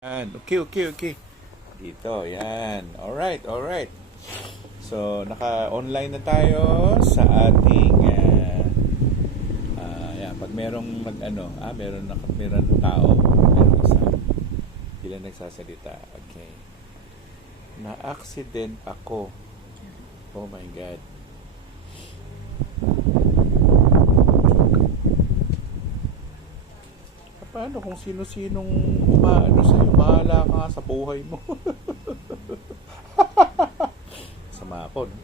Okay. Dito, yan. Alright. So, naka-online na tayo sa ating yan, pag merong meron tao, meron isa. Sila nagsasalita. Okay. Na-accident ako. Oh my God. Paano kung sino-sinong umaano sa'yo? Bahala ka sa buhay mo. Sama ako, no?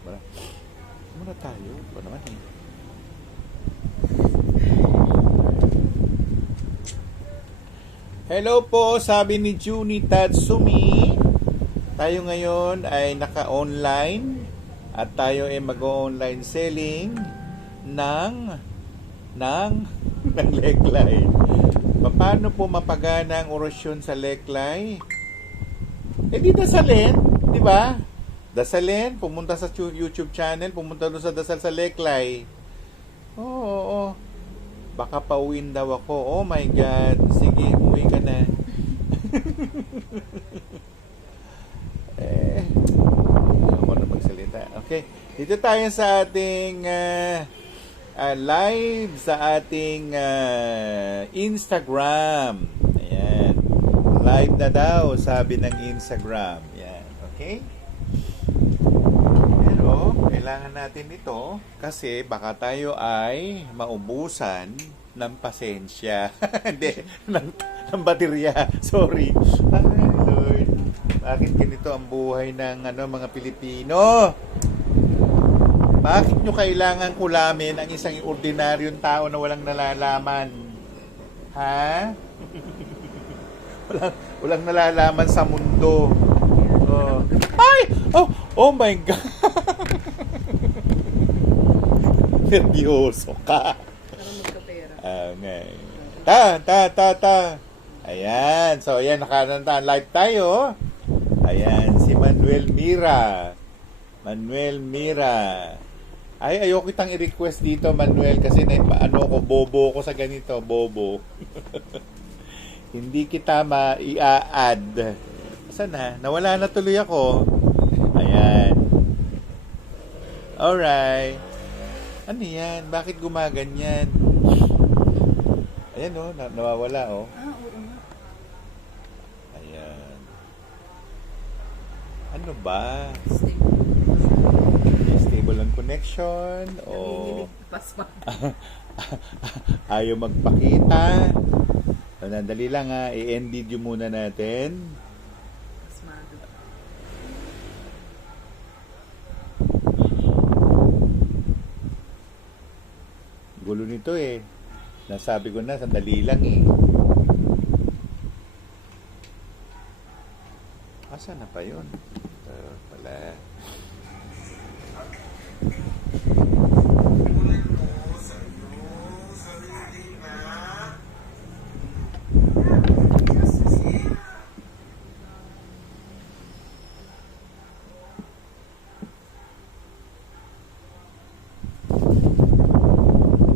Muna tayo. Ba naman eh. Hello po, sabi ni Juni Tatsumi. Tayo ngayon ay naka-online at tayo ay mag-online selling ng leglay. Paano po mapagana ang orasyon sa leglay? Di dasalin, di ba? Dasalin, pumunta sa YouTube channel, pumunta doon sa dasal sa leglay. Oo. Baka pauwiin daw ako. Oh my God. Sige, umuwi ka na. Ako na magsalita. Okay. Dito tayo sa ating live sa ating Instagram. Ayan. Live na daw, sabi ng Instagram. Ayan. Okay? Pero, kailangan natin ito kasi baka tayo ay maubusan ng pasensya. Hindi, ng baterya. Sorry. Ay, Lord. Bakit ganito ang buhay ng mga Pilipino? Bakit nyo kailangan kulamin ang isang ordinaryong tao na walang nalalaman? Ha? walang nalalaman sa mundo. Oh. Ay! Oh my God! Nervyoso ka. Okay. Ta. Ayan. So, ayan. Live tayo. Ayan. Si Manuel Mira. Ay, ayoko kitang i-request dito, Manuel, kasi bobo ko sa ganito, bobo. Hindi kita ma-i-add. Saan na? Nawala na tuloy ako. Ayan. Alright. Ano yan? Bakit gumaganyan? Ayan nawawala Oo nga. Ayan. Ano ba? Stable ang connection o ayaw magpakita. Nandali lang i-end video muna natin. Gulo nito eh. Nasabi ko na, sandali lang eh. Asa na pa yun? Pala.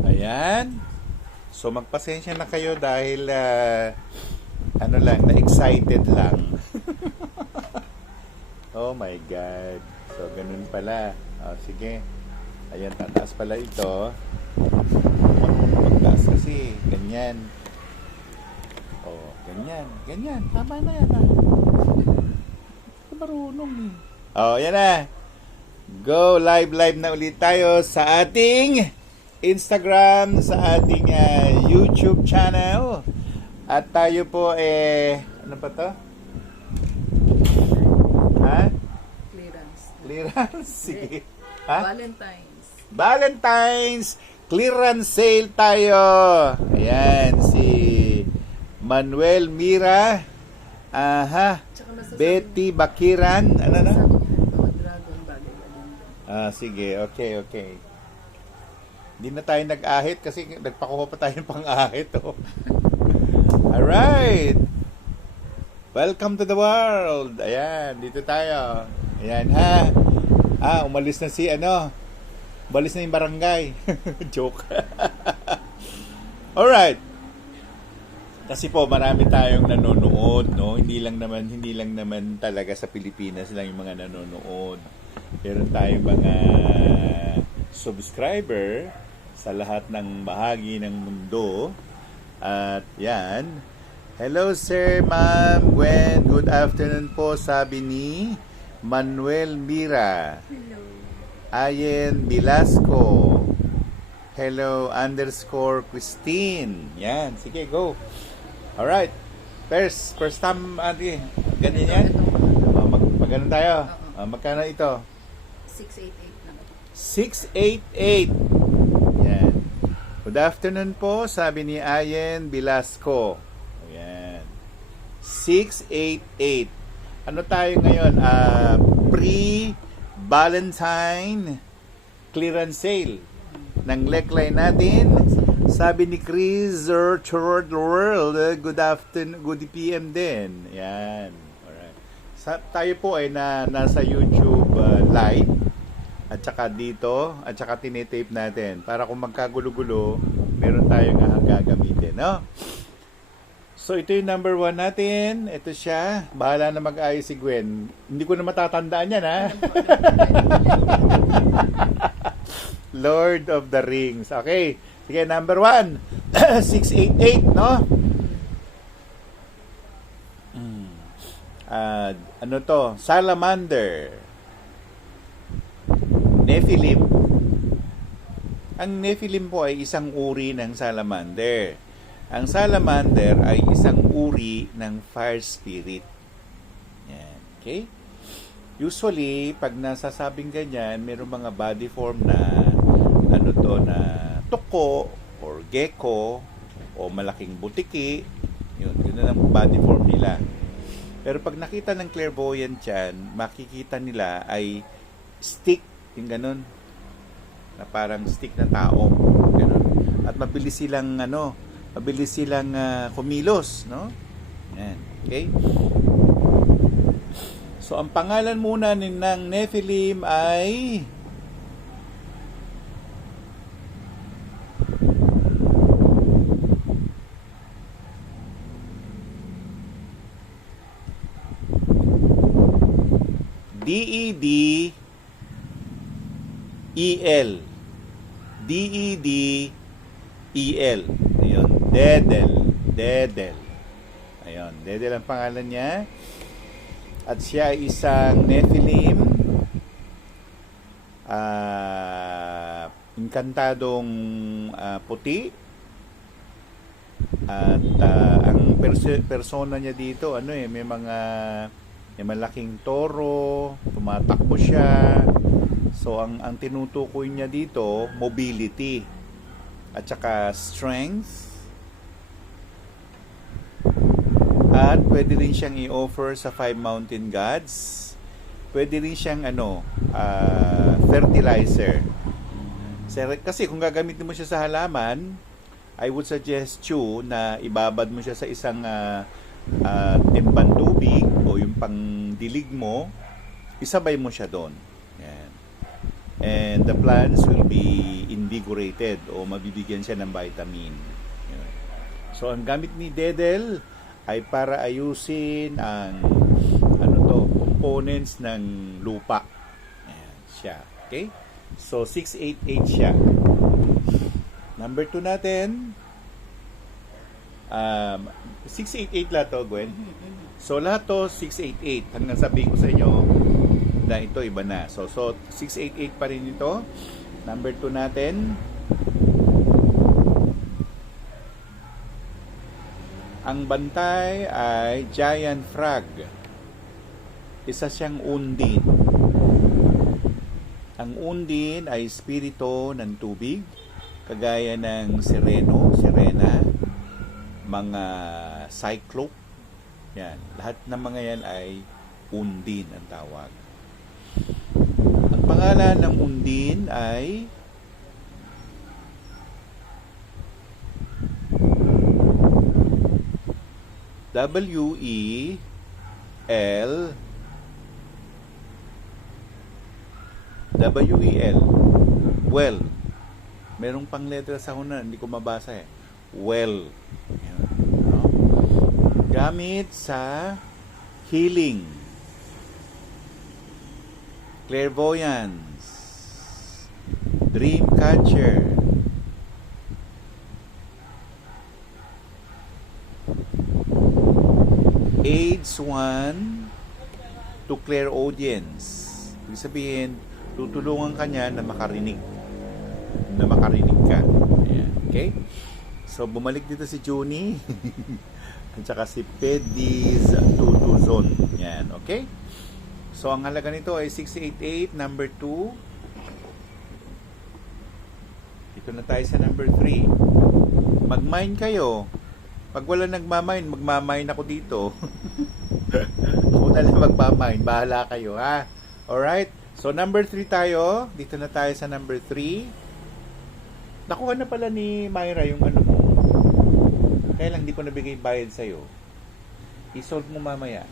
Ayan. So magpasensya na kayo dahil na-excited lang. Oh my God. So ganun pala. Sige. Ayan, tataas pala ito. Pagtaas kasi. Ganyan. Ganyan. Tama na yan. Marunong eh. Yan na. Go live na ulit tayo sa ating Instagram, sa ating YouTube channel. At tayo po ano pa to? Ha? Clearance? Sige. Ha? Valentine's clearance sale tayo. Ayan, si Manuel Mira. Betty Bakiran. Ano na? Sige. Okay. Hindi na tayo nag-ahit kasi nagpakuha pa tayo ng pang-ahit. Alright. Welcome to the world. Ayan, dito tayo. Ayan ha. Umalis na umalis na yung barangay. Joke. Alright. Kasi po marami tayong nanonood, no? Hindi lang naman talaga sa Pilipinas lang yung mga nanonood. Meron tayong mga subscriber sa lahat ng bahagi ng mundo. At yan. Hello sir, ma'am, Gwen. Good afternoon po, sabi ni Manuel Mira. Hello. Ayen Velasco. Hello _ Christine. Yan, sige, go. Alright. First time, ganyan yan? Magkano tayo? Magkano ito? 688 lang. 688. Yan. Good afternoon po, sabi ni Ayen Velasco. Yan. 688. Ano tayo ngayon? Pre-Valentine clearance sale ng neckline natin. Sabi ni Chris World, good afternoon, good PM din. Yan. Alright. Tayo po ay nasa YouTube live at saka dito at saka tinitape natin para kung magkagulo-gulo, meron tayong gagamitin, no? So ito yung number 1 natin. Ito siya. Bahala na mag-ayos si Gwen. Hindi ko na matatandaan yan, ha? Lord of the Rings. Okay. Sige, number 1. 688, no? Ano to? Salamander. Nephilim. Ang Nephilim po ay isang uri ng salamander. Ang salamander ay isang uri ng fire spirit. Yan. Okay? Usually, pag nasasabing ganyan, mayroong mga body form na na tuko or gecko o malaking butiki. Yun na ang body form nila. Pero pag nakita ng clairvoyant yan, makikita nila ay stick, yung ganun. Na parang stick na tao. Ganun. At mabilis silang kumilos, no? Yan. Okay? So, ang pangalan muna ng Nephilim ay Dedel. Dedel. Ayun. Dedel. Ayun. Dedel ang pangalan niya. At siya ay isang Nephilim. Inkantadong puti. At ang persona niya dito, may malaking toro, tumatakbo siya. So ang tinutukoy niya dito, mobility at saka strength. At pwede rin siyang i-offer sa 5 mountain gods. Pwede rin siyang fertilizer. Kasi kung gagamitin mo siya sa halaman, I would suggest you na ibabad mo siya sa isang timbang tubig o yung pangdilig mo, isabay mo siya doon. Yan. And the plants will be invigorated o mabibigyan siya ng vitamin. Yan. So ang gamit ni Dedel ay para ayusin ang components ng lupa. Yan siya. Okay? So 688 siya. Number 2 natin. 688 lahat to, Gwen. So lahat to 688 hanggang sabihin ko sa inyo na ito iba na. So 688 pa rin ito. Number 2 natin. Ang bantay ay giant frog. Isa siyang undin. Ang undin ay espiritu ng tubig, kagaya ng sirena, mga cyclope. Yan. Lahat ng mga yan ay undin ang tawag. Ang pangalan ng undin ay W-E-L. Well. Merong pang letra sa una, hindi ko mabasa eh. Well. Yan. No? Gamit sa healing, clairvoyance, dream catcher, aids one to clairaudience. Ibig sabihin, tutulungan ka niya na makarinig ka. Ayan. Okay? So, bumalik dito si Junie at saka si Pedis Tutuzon. Yan. Okay? So, ang halaga nito ay 688, number 2. Dito na tayo sa number 3. Mag-mine kayo. Pag wala nagmamine, magmamine ako dito. Ako na lang magmamine. Bahala kayo, ha? Alright? So, number 3 tayo. Dito na tayo sa number 3. Nakuha na pala ni Myra yung ano mo. Kaya lang, di ko nabigay bayad sa'yo. I-solve mo mamaya.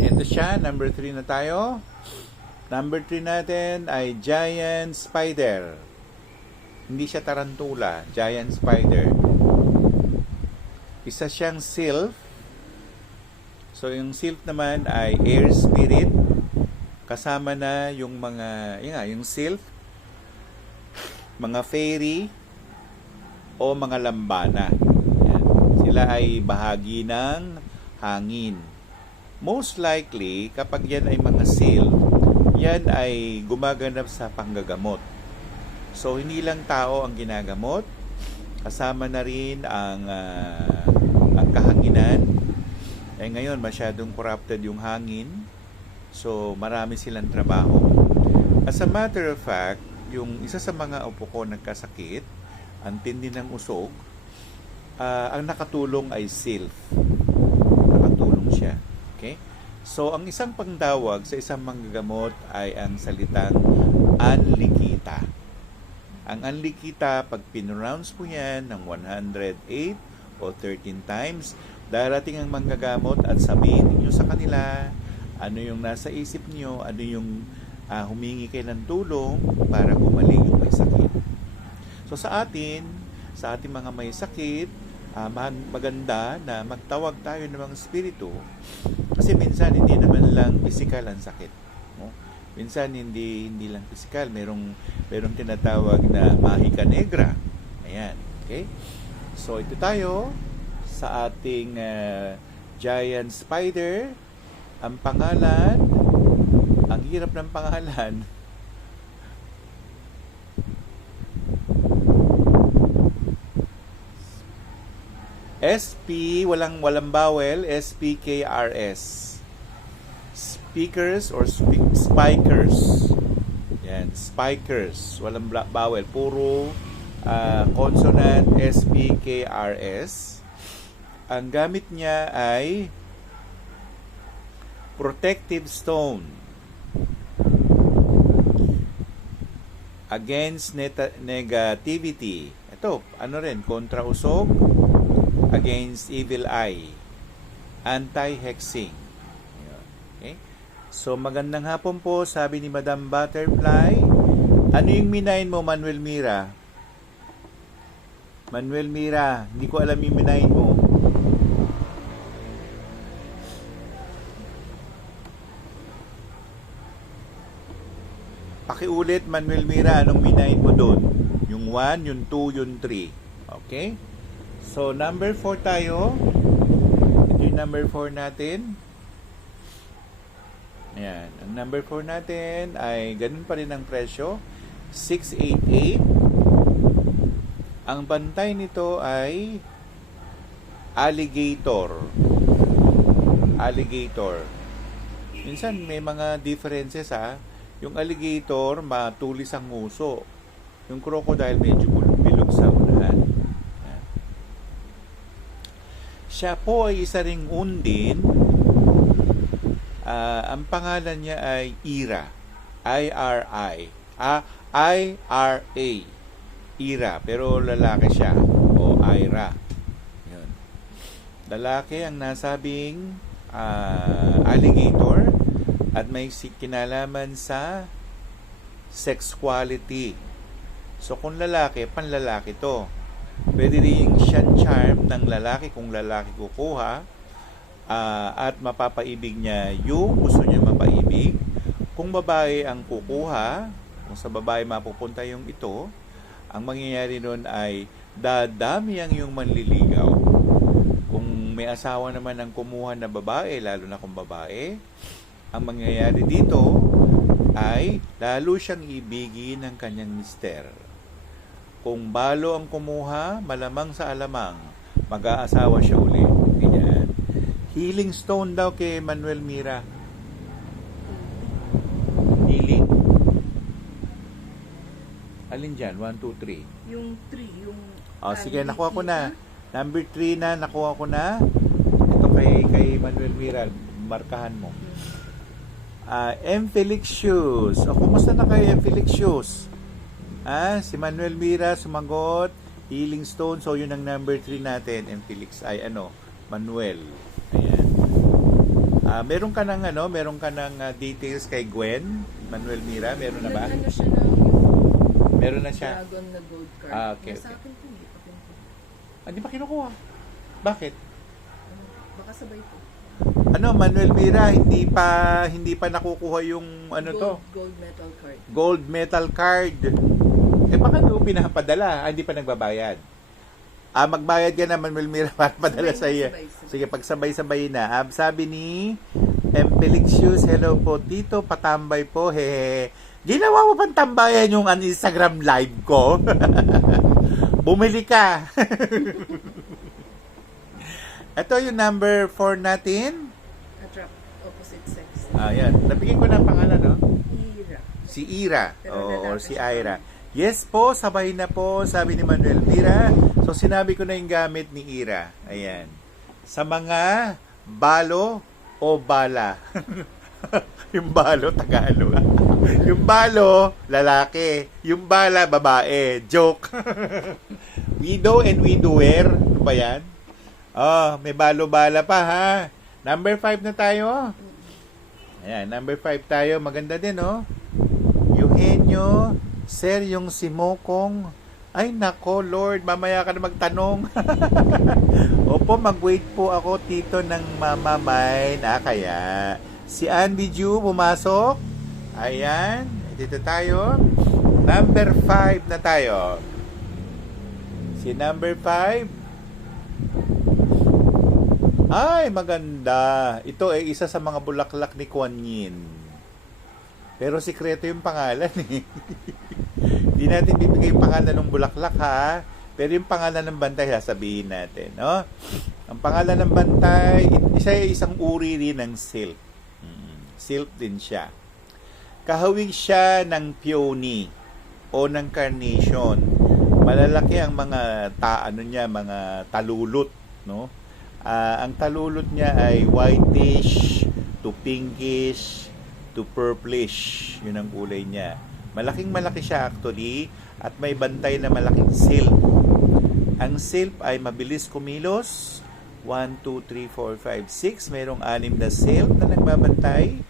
Ito siya. Number 3 na tayo. Number 3 natin ay giant spider. Hindi siya tarantula. Giant spider. Isa siyang sylph. So, yung sylph naman ay air spirit. Kasama na yung mga, yung sylph, mga fairy, o mga lambana. Yan. Sila ay bahagi ng hangin. Most likely, kapag yan ay mga sylph, yan ay gumaganap sa panggagamot. So, hindi lang tao ang ginagamot. Kasama na rin ang kahanginan. Eh ngayon, masyadong corrupted yung hangin. So, marami silang trabaho. As a matter of fact, yung isa sa mga upo ko nagkasakit, ang tindi ng usog, ang nakatulong ay sylph. Nakatulong siya. Okay? So, ang isang pangdawag sa isang manggagamot ay ang salitang anlikita. Ang anlikita, pag pinrounce po yan ng 108 o 13 times, darating ang manggagamot at sabihin niyo sa kanila ano yung nasa isip niyo, ano yung humingi kayo ng tulong para gumaling yung may sakit. So sa ating mga may sakit, maganda na magtawag tayo ng mga espiritu kasi minsan hindi naman lang physical ang sakit. No? Minsan hindi lang physical, merong tinatawag na mahika negra. Ayan, okay? So ito tayo sa ating giant spider. Ang pangalan, ang hirap ng pangalan. SP, walang bawel, SPKRS. Speakers or spikers. Yan, spikers, walang bawel, puro consonant, SPKRS. Ang gamit niya ay protective stone against negativity. Ito, ano rin, kontrausog, against evil eye, anti-hexing. Okay? So, magandang hapon po, sabi ni Madam Butterfly. Ano yung minayin mo, Manuel Mira? Manuel Mira, hindi ko alam yung minayin mo. Pakiulit, Manuel Mira, anong minayin mo doon? Yung 1, yung 2, yung 3. Okay? So, number 4 tayo. Ito yung number 4 natin. Ayan. Ang number 4 natin ay ganun pa rin ang presyo. 688. Ang bantay nito ay alligator. Alligator. Minsan may mga differences ha. Yung alligator, matulis ang nguso. Yung crocodile, medyo bilog sa unahan. Siya po ay isa ring undin. Ang pangalan niya ay Ira. I-R-I. I-R-A. Ira. Pero lalaki siya. O Ira. Yun. Lalaki ang nasabing alligator. At may kinalaman sa sexuality. So, kung lalaki, panlalaki to. Pwede rin siyang charm ng lalaki kung lalaki kukuha, at mapapaibig niya yung gusto niya mapaibig. Kung babae ang kukuha, kung sa babae mapupunta yung ito, ang mangyayari nun ay dadami ang yung manliligaw. Kung may asawa naman ang kumuha na babae, lalo na kung babae, ang mangyayari dito ay lalo siyang ibigin ng kanyang mister. Kung balo ang kumuha, malamang sa alamang, mag-aasawa siya uli. Ganyan. Healing stone daw kay Manuel Mira. Healing. Alin dyan? 1, 2, 3. Yung 3, yung... Sige, nakuha ko na. Number 3 na, nakuha ko na. Ito kay Manuel Mira. Markahan mo. M. Felicius. Kumusta na kayo, M. Felicius? Si Manuel Mira sumagot. Healing stone. So, yun ang number 3 natin. M. Felix. Manuel. Ayan. Meron ka ng details kay Gwen? Manuel Mira? Meron na ba? Ano siya na yung Meron na siya. dragon na gold card. Okay, Nasa okay. akin po, hindi pa pinto. Hindi pa kinukuha. Bakit? Baka sabay po. Manuel Mira, hindi pa nakukuha yung Gold metal card. gold metal card. Baka hindi mo pinapadala. Hindi pa nagbabayad. Magbayad ka na, Manuel Mira, para padala sa iyo. Sabay. Sige, pagsabay-sabay na. Sabi ni M. Felicius, hello po, Tito, patambay po, hehe. Ginawa mo pang tambayan yung Instagram live ko? Bumili ka. Ito yung number 4 natin. Attract opposite sex. Yan. Nabigyan ko na ang pangalan, no? Ira. Si Ira. Pero Or lalaki si siya. Ira. Yes po, sabay na po, sabi ni Manuel Mira. So, sinabi ko na yung gamit ni Ira. Ayan. Sa mga balo o bala. Yung balo, Tagalog. Yung balo, lalaki. Yung bala, babae. Joke. Widow and widower. Ano ba yan? May balo-bala pa, ha? Number 5 na tayo. Ayan, number 5 tayo. Maganda din, oh. Eugenio, sir, yung si Mokong. Ay, nako, Lord, mamaya ka na magtanong. Opo, mag-wait po ako, Tito, ng Mama Mine. Kaya, si Andy Ju, pumasok. Ayan, dito tayo. Number 5 na tayo. Si number 5. Ay, maganda. Ito ay isa sa mga bulaklak ni Kuan Yin. Pero sikreto yung pangalan eh. Hindi natin bibigay yung pangalan ng bulaklak, ha? Pero yung pangalan ng bantay, sasabihin natin, no? Ang pangalan ng bantay, isang uri rin ng silk. Silk din siya. Kahawig siya ng peony o ng carnation. Malalaki ang mga mga talulot, no? Ang talulot niya ay whitish to pinkish to purplish. Yun ang kulay niya. Malaking malaki siya actually at may bantay na malaking silk. Ang silk ay mabilis kumilos. 1, 2, 3, 4, 5, 6. Mayroong 6 na silk na nagbabantay.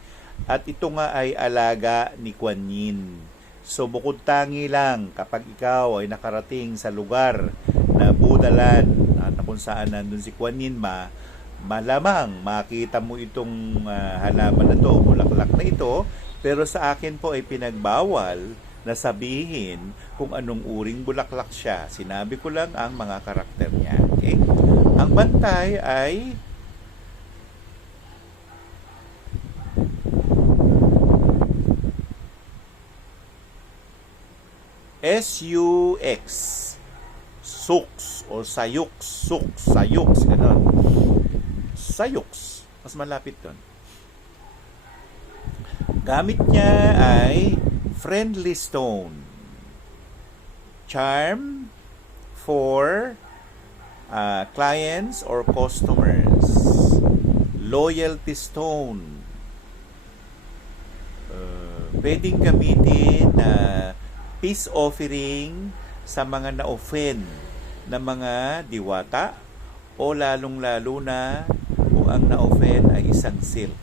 At ito nga ay alaga ni Kuan Yin. So bukod tangi lang kapag ikaw ay nakarating sa lugar na budalan at kung saan nandun si Kuan Yin, malamang makita mo itong halaman na to, bulaklak na ito. Pero sa akin po ay pinagbawal na sabihin kung anong uring bulaklak siya. Sinabi ko lang ang mga karakter niya. Okay? Ang bantay ay SUX. Sux o sayux. Sux, sayux. Ganon. Sayux. Mas malapit doon. Gamit niya ay friendly stone. Charm for clients or customers. Loyalty stone. Pwedeng gamitin na peace offering sa mga na-offend na mga diwata o lalong-lalo na kung ang na-offend ay isang silk.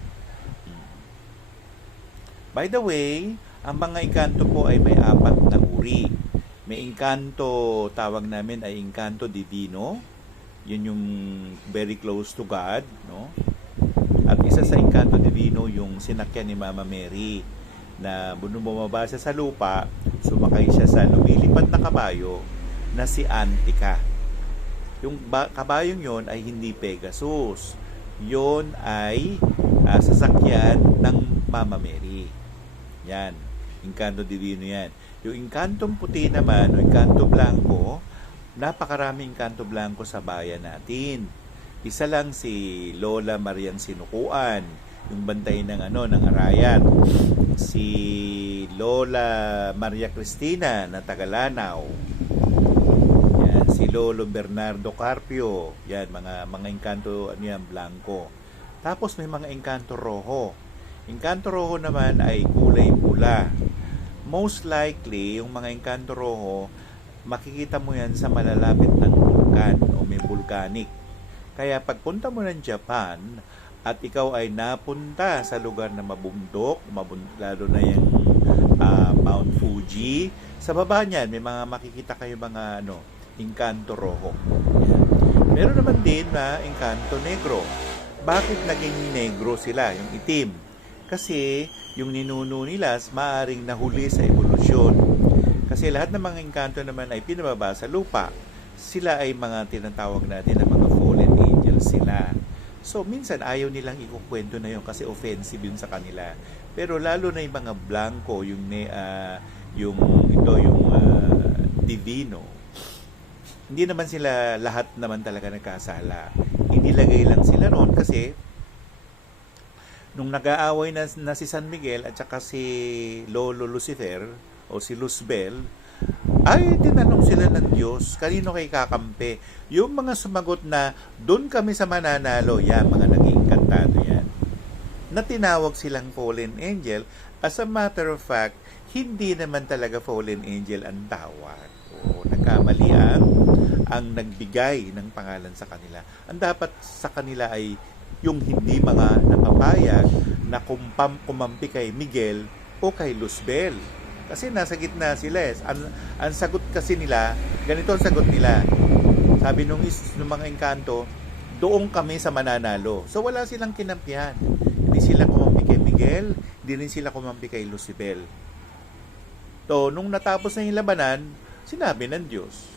By the way, ang mga engkanto po ay may 4 na uri. May Encanto, tawag namin ay Encanto Divino. Yun yung very close to God, no? At isa sa Encanto Divino yung sinakyan ni Mama Mary na bumaba siya sa lupa, sumakay siya sa lumilipad na kabayo na si Antica. Yung kabayong yon ay hindi Pegasus. Yon ay sasakyan ng Mama Mary. Yan, Encanto Divino yan. Yung Encantong puti naman, o Encanto Blanco, napakaraming Encanto Blanco sa bayan natin. Isa lang si Lola Mariang Sinukuan, yung bantay ng ng Arayat. Si Lola Maria Cristina na Tagalanaw. Yan, si Lolo Bernardo Carpio. Yan, mga Encanto Blanco. Tapos may mga Encanto Rojo. Encanto Rojo naman ay kulay pula. Most likely, yung mga Encanto Rojo, makikita mo yan sa malalapit ng vulkan o may volcanic. Kaya pagpunta mo ng Japan at ikaw ay napunta sa lugar na mabundok, lalo na yung Mount Fuji, sa baba niyan may mga makikita kayo mga Encanto Rojo. Meron naman din na Encanto Negro. Bakit naging negro sila, yung itim? Kasi yung ninuno nila maaring nahuli sa evolusyon. Kasi lahat ng mga engkanto naman ay pinababa sa lupa. Sila ay mga tinatawag natin na mga fallen angels sila. So minsan ayaw nilang ikukwento na yun kasi offensive yun sa kanila. Pero lalo na yung mga blanco, yung divino. Hindi naman sila lahat naman talaga nagkasala. Inilagay lang sila noon kasi nung nag-aaway na si San Miguel at saka si Lolo Lucifer o si Luzbel, ay tinanong sila ng Diyos, kanino kay kakampi? Yung mga sumagot na, doon kami sa mananalo, yan, mga naging kantado yan. Na tinawag silang fallen angel. As a matter of fact, hindi naman talaga fallen angel ang tawag. O nagkamali ang nagbigay ng pangalan sa kanila. Ang dapat sa kanila ay yung hindi mga napapayag na kumampi kay Miguel o kay Luzbel. Kasi nasa gitna sila. Ang sagot kasi nila, ganito ang sagot nila. Sabi nung mga engkanto, doon kami sa mananalo. So wala silang kinampihan. Hindi sila kumampi kay Miguel, hindi rin sila kumampi kay Luzbel. So nung natapos na yung labanan, sinabi ng Diyos.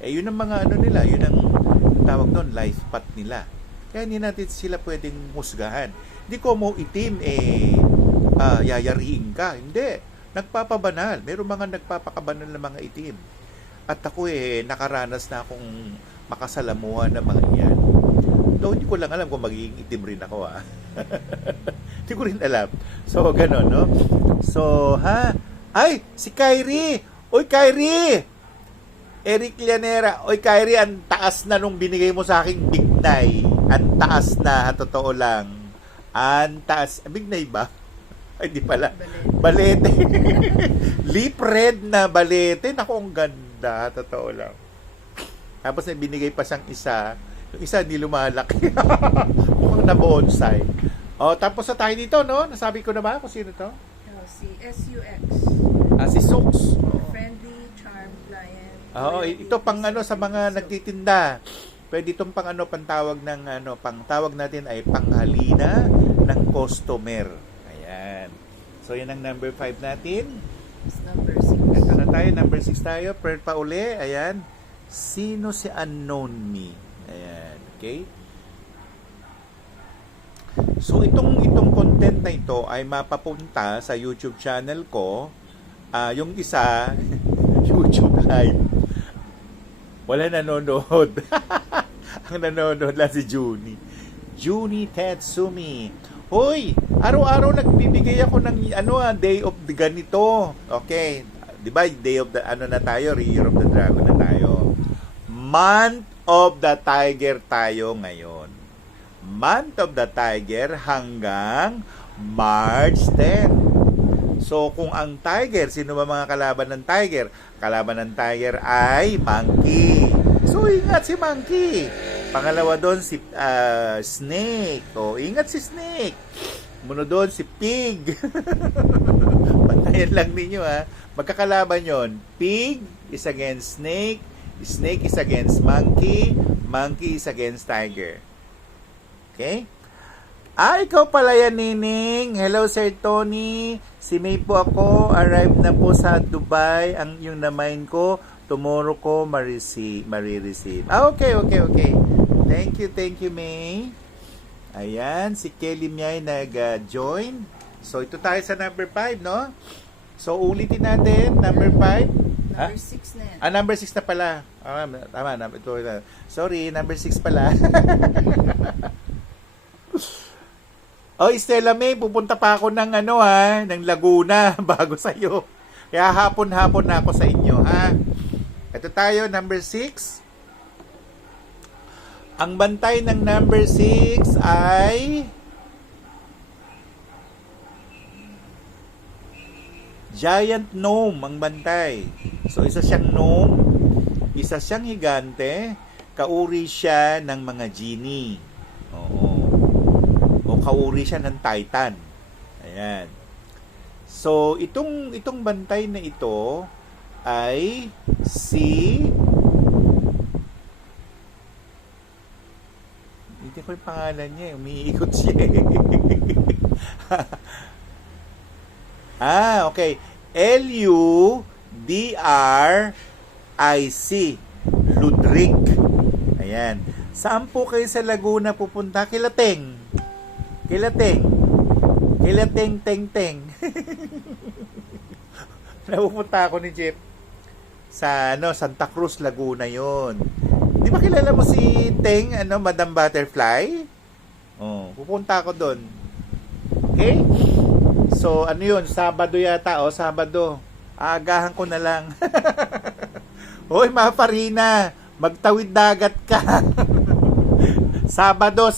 Yun ang mga nila, yun ang tawag doon, life path nila. Kaya hindi natin sila pwedeng musgahan. Hindi ko mo itim, yayariin ka. Hindi. Nagpapabanal. Meron mga nagpapakabanal ng mga itim. At ako nakaranas na akong makasalamuhan ng mga iyan. Though hindi ko lang alam kung magiging itim rin ako. Hindi ko rin alam. So, gano'n, no? So, ay, si Kyrie! Oy, Kyrie! Eric Llanera. Oy, Kyrie, ang taas na nung binigay mo sa aking bignay. Ang taas na, totoo lang. Ang taas. Bignay ba? Ay, di pala. Balete. Lip red na balete. Naku, ang ganda. Totoo lang. Tapos may binigay pa siyang isa. Yung isa hindi lumalaki. Mukhang na bonsai. Tapos na tayo dito, no? Nasabi ko na ba kung sino to? Si SUX. Si Sux. Friendly, charm, client. Ito pang sa mga nagtitinda. Pwede itong pangtawag ng pangtawag natin ay panghalina ng customer. Ayan. So, yan ang number 5 natin. It's number 6. Ano tayo? Number 6 tayo. Per pa uli. Ayan. Sino si unknown me? Ayan. Okay? So, itong content na ito ay mapapunta sa YouTube channel ko. Yung isa, YouTube live. Wala nanonood. Ang nanonood lang si Junie Tetsumi. Hoy, araw-araw nagbibigay ako ng day of the ganito. Okay, 'di ba? Day of the na tayo, Year of the Dragon na tayo. Month of the Tiger tayo ngayon. Month of the Tiger hanggang March 10. So, kung ang Tiger, sino ba mga kalaban ng Tiger? Kalaban ng Tiger ay Monkey. So, ingat si Monkey. Pangalawa doon si Snake. Ingat si Snake. Sumunod doon si Pig. Pantayan lang ninyo ha. Magkakalaban yon. Pig is against snake. Snake is against monkey. Monkey is against tiger. Okay? Ikaw pala yan, Nining. Hello, Sir Tony. Si May po ako. Arrive na po sa Dubai. Yung na-mine ko. Tomorrow ko marireceive. Okay. Thank you, May. Ayan, si Kelly Miay nag-join. So, ito tayo sa number 5, no? So, ulitin natin. Number 5. Number 6 na yan. Number 6 na pala. Tama. Sorry, number 6 pala. Stella May, pupunta pa ako ng ng Laguna bago sa'yo. Kaya hapon-hapon na ako sa inyo, ha? Ito tayo, number 6. Ang bantay ng number 6 ay giant gnome ang bantay. So, isa siyang gnome, isa siyang higante, kauri siya ng mga genie. Oo. O kauri siya ng Titan. Ayan. So, itong bantay na ito ay si hindi ko yung pangalan niya. Umiikot siya. Okay. Ludric. Ludric. Ayan. Saan po kayo sa Laguna pupunta? Kilateng. Teng. Napupunta ako ni Jeff sa Santa Cruz, Laguna yon. Di ba kilala mo si Teng, Madam Butterfly? Pupunta ako doon. Okay? So, yun? Sabado yata, Sabado. Aagahan ko na lang. Hoy, Mafarina, magtawid dagat ka. Sabado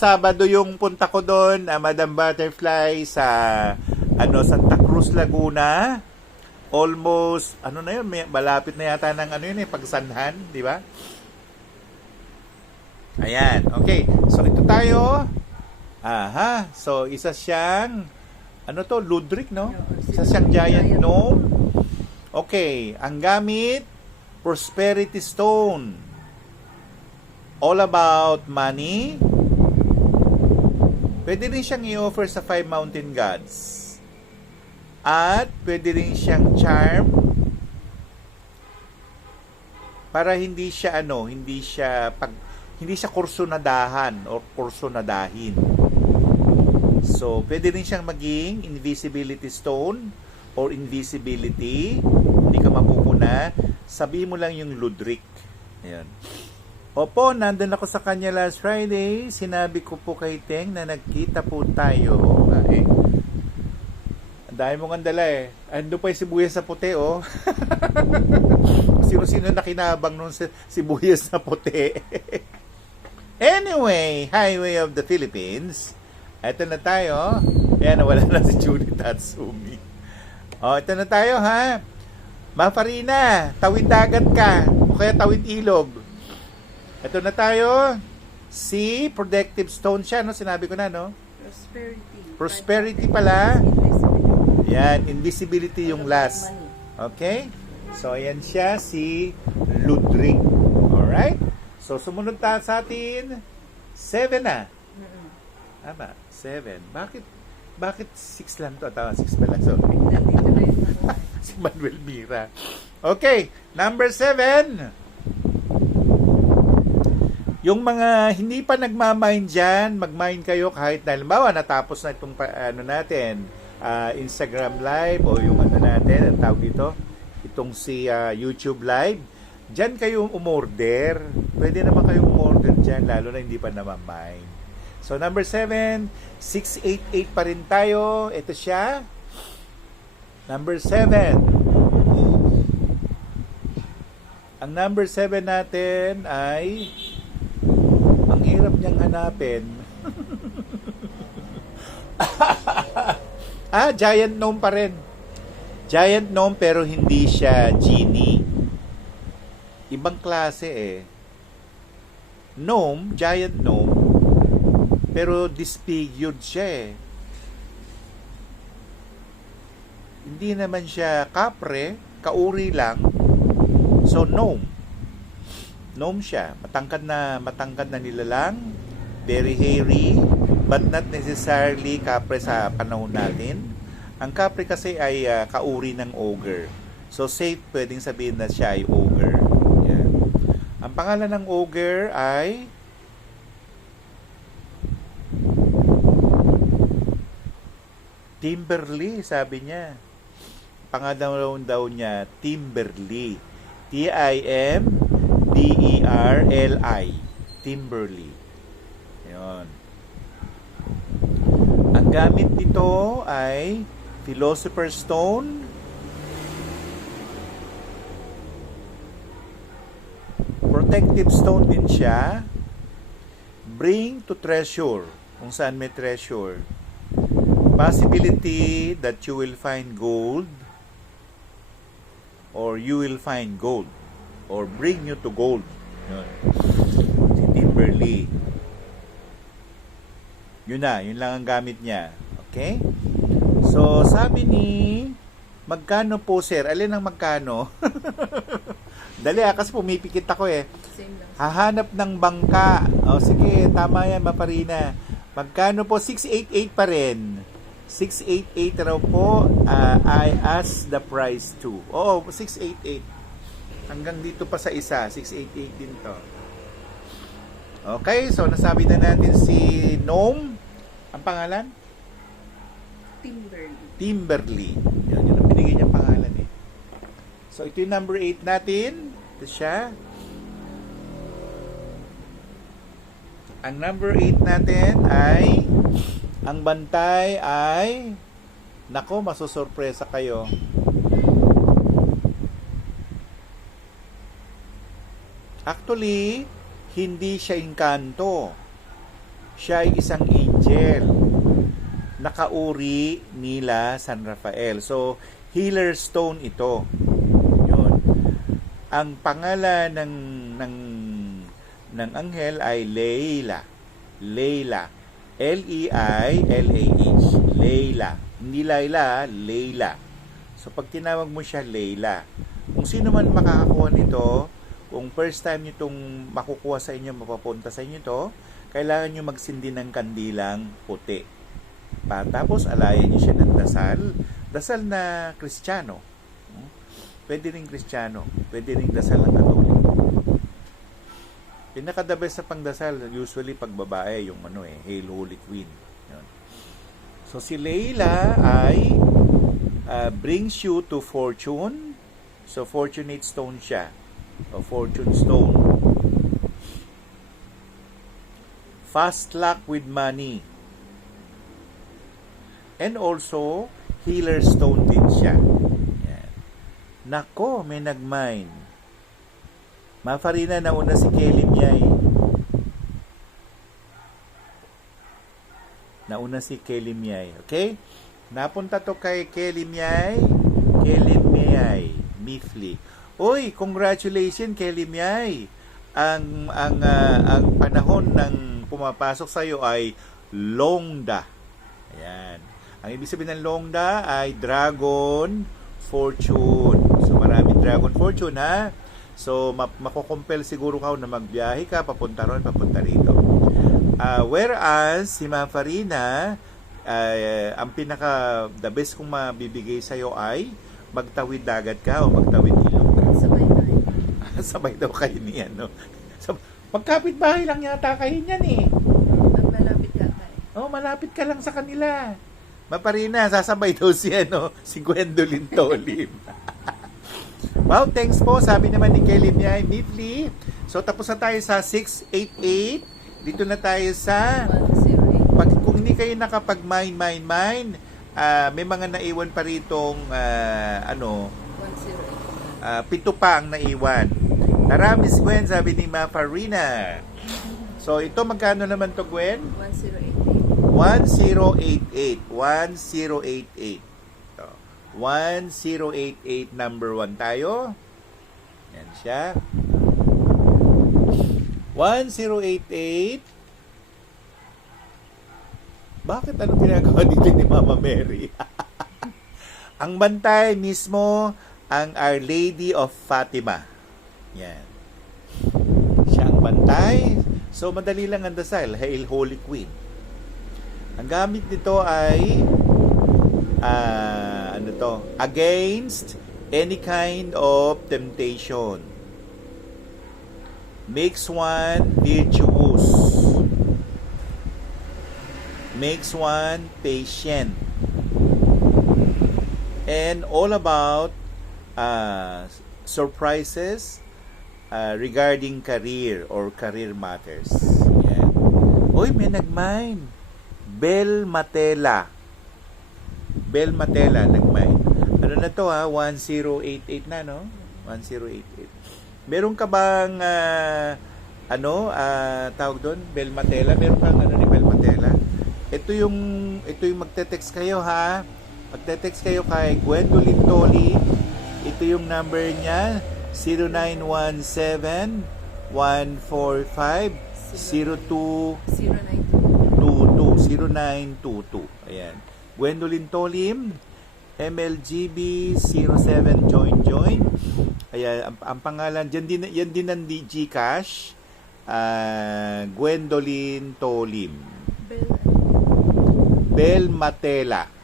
yung punta ko doon, Madam Butterfly sa Santa Cruz, Laguna. Almost malapit na yata ng Pagsanhan, di ba? Ayan, okay. So ito tayo. So isa siyang Ludric, no? Isa siyang giant gnome. Okay, ang gamit Prosperity Stone. All about money. Pwede rin siyang i-offer sa 5 mountain gods. At pwede rin siyang charm para hindi siya kursunadahan o kursunadahin. So, pwede rin siyang maging invisibility stone or invisibility. Hindi ka mapupuna. Sabihin mo lang yung Ludric. Ayan. Opo, nandun ako sa kanya last Friday. Sinabi ko po kay Teng na nagkita po tayo. Ang dahil mong andala Ando pa yung sibuyas na puti, Sino-sino nakinabang nung sibuyas na puti. Anyway, Highway of the Philippines. Ito na tayo. Ayan, nawala na si Judy Tatsumi. Ito na tayo, ha? Mafarina, tawid dagat ka. O kaya tawid ilog. Ito na tayo. Si Protective Stone siya, Sinabi ko na, Prosperity pala. Yan, invisibility yung last. Okay? So, ayan siya, si Ludric. Alright? So, sumunod tayo sa atin. 7 na. Tama, 7. Bakit 6 lang to? Tama, 6 pala. Sorry. Si Manuel Mira. Okay, number 7. Yung mga hindi pa nagmamine dyan, mag-mine kayo kahit na halimbawa natapos na itong natin, Instagram live o yung natin, ang tawag dito, itong si YouTube live. Dyan kayo umorder. Pwede naman kayong umorder dyan, lalo na hindi pa namamine. So, number 7, 688 pa rin tayo. Ito siya. Number 7. Ang number 7 natin ay ang hirap niyang hanapin. Giant gnome pa rin. Giant gnome pero hindi siya genie. Ibang klase Gnome, giant gnome, pero disfigured siya Hindi naman siya kapre, kauri lang. So, gnome. Gnome siya. Matangkad na nilalang. Very hairy, but not necessarily kapre sa panahon natin. Ang kapre kasi ay kauri ng ogre. So, safe pwedeng sabihin na siya ay ogre. Yan. Ang pangalan ng ogre ay Timberly, sabi niya. Pangalan daw niya, Timberly. Timberly. Timberly. Ayun. Ang gamit nito ay Philosopher's Stone, Protective Stone din siya, Bring to Treasure, kung saan may treasure. Possibility that you will find gold, or you will find gold, or bring you to gold. Yun. Si Timberly. Yun lang ang gamit niya. Okay? So, sabi ni, magkano po, sir? Alin ang magkano? Dali, kasi pumipikit ako eh. Same lang. Hahanap ng bangka. O, sige, tama yan, Maparina. Magkano po? 688 pa rin. 688 raw po. I ask the price too. Oo, 688. Hanggang dito pa sa isa. 688 din to. Okay, so nasabi na natin si Gnome. Ang pangalan? Timberly. Timberly. Yun ang binigay niyang pangalan eh. So, ito yung number 8 natin. Ito siya. Ang number 8 natin ay, ang bantay ay, nako, masusurpresa kayo. Actually, hindi siya engkanto. Siya ay isang angel. Nakauri nila San Rafael. So, healer stone ito. Yun. Ang pangalan ng anghel ay Leila. Leila. L-E-I-L-A-H. Leila. Hindi Laila, Leila. So, pag tinawag mo siya Leila, kung sino man makakakuha nito, kung first time nyo itong makukuha sa inyo, mapapunta sa inyo ito, kailangan nyo magsindi ng kandilang puti. Tapos, alayan nyo siya ng dasal. Dasal na Kristiyano. Pwede rin Kristiyano. Pwede rin dasal ng Katoliko. Pinaka-the best sa pangdasal, usually pag babae, yung Hail Holy Queen. Yun. So, si Leila ay brings you to fortune. So, fortunate stone siya. O fortune stone. Fast luck with money. And also, healer stone din siya. Yan. Nako, may nag-mine. Mafarina, nauna si Kelly Miyay. Nauna si Kelly Miyay. Okay? Napunta to kay Kelly Miyay. Kelly Miyay. Mifli. Uy, congratulations Kelly Miyay. Ang panahon ng pumapasok sa iyo ay Longda. Ayan. Ang ibig sabihin ng Longda ay Dragon Fortune. So marami Dragon Fortune ha. So makokompel siguro ka na magbiyahe ka papunta ron, papunta rito. Whereas si Ma'am Farina, ang pinaka the best kong mabibigay sa iyo ay magtawid dagat ka o magtawid ilog. Sabay tayo. Sabay daw kayo niyan, no? Magkapit bahay lang yata kayo niyan eh. Malapit ka tayo. Oh, malapit ka lang sa kanila. Maparina, sasabay daw siya, no? Si Gwendolyn Tolim. Wow, thanks po. Sabi naman ni Kelly Miyay, Mifli. So, tapos na tayo sa 688. Dito na tayo sa... 108. Kung hindi kayo nakapag-mine, may mga naiwan pa ritong, 108. 7 pa ang naiwan. Tara, Miss Gwen, sabi ni Ma Farina. So, ito magkano naman to, Gwen? 1088. 1088. 1088 number 1 tayo. Yan siya. 1088. Bakit anong ginagawa dito ni Mama Mary? Ang bantay mismo ang Our Lady of Fatima. Yan. Siya ang bantay. So, madali lang ang dasal. Hail Holy Queen. Ang gamit nito ay against any kind of temptation. Makes one virtuous. Makes one patient. And all about surprises regarding career or career matters. Yan. Uy, may nag-mine. Bel Matela. Bel Matela nag-mine. Ano na to 1088 na, no? 1088. Meron ka bang tawag doon? Bel Matela? Meron kang ni Bel Matela? Ito yung magte-text kayo, ha? Magte-text kayo kay Gwendolyn Toli. Ito yung number niya, 0917-145-0222. Ayan. Gwendolyn Tolim, MLGB 07 join. Ayan, ang pangalan, yan din ang Gcash. Gwendolyn Tolim. Bel Matela.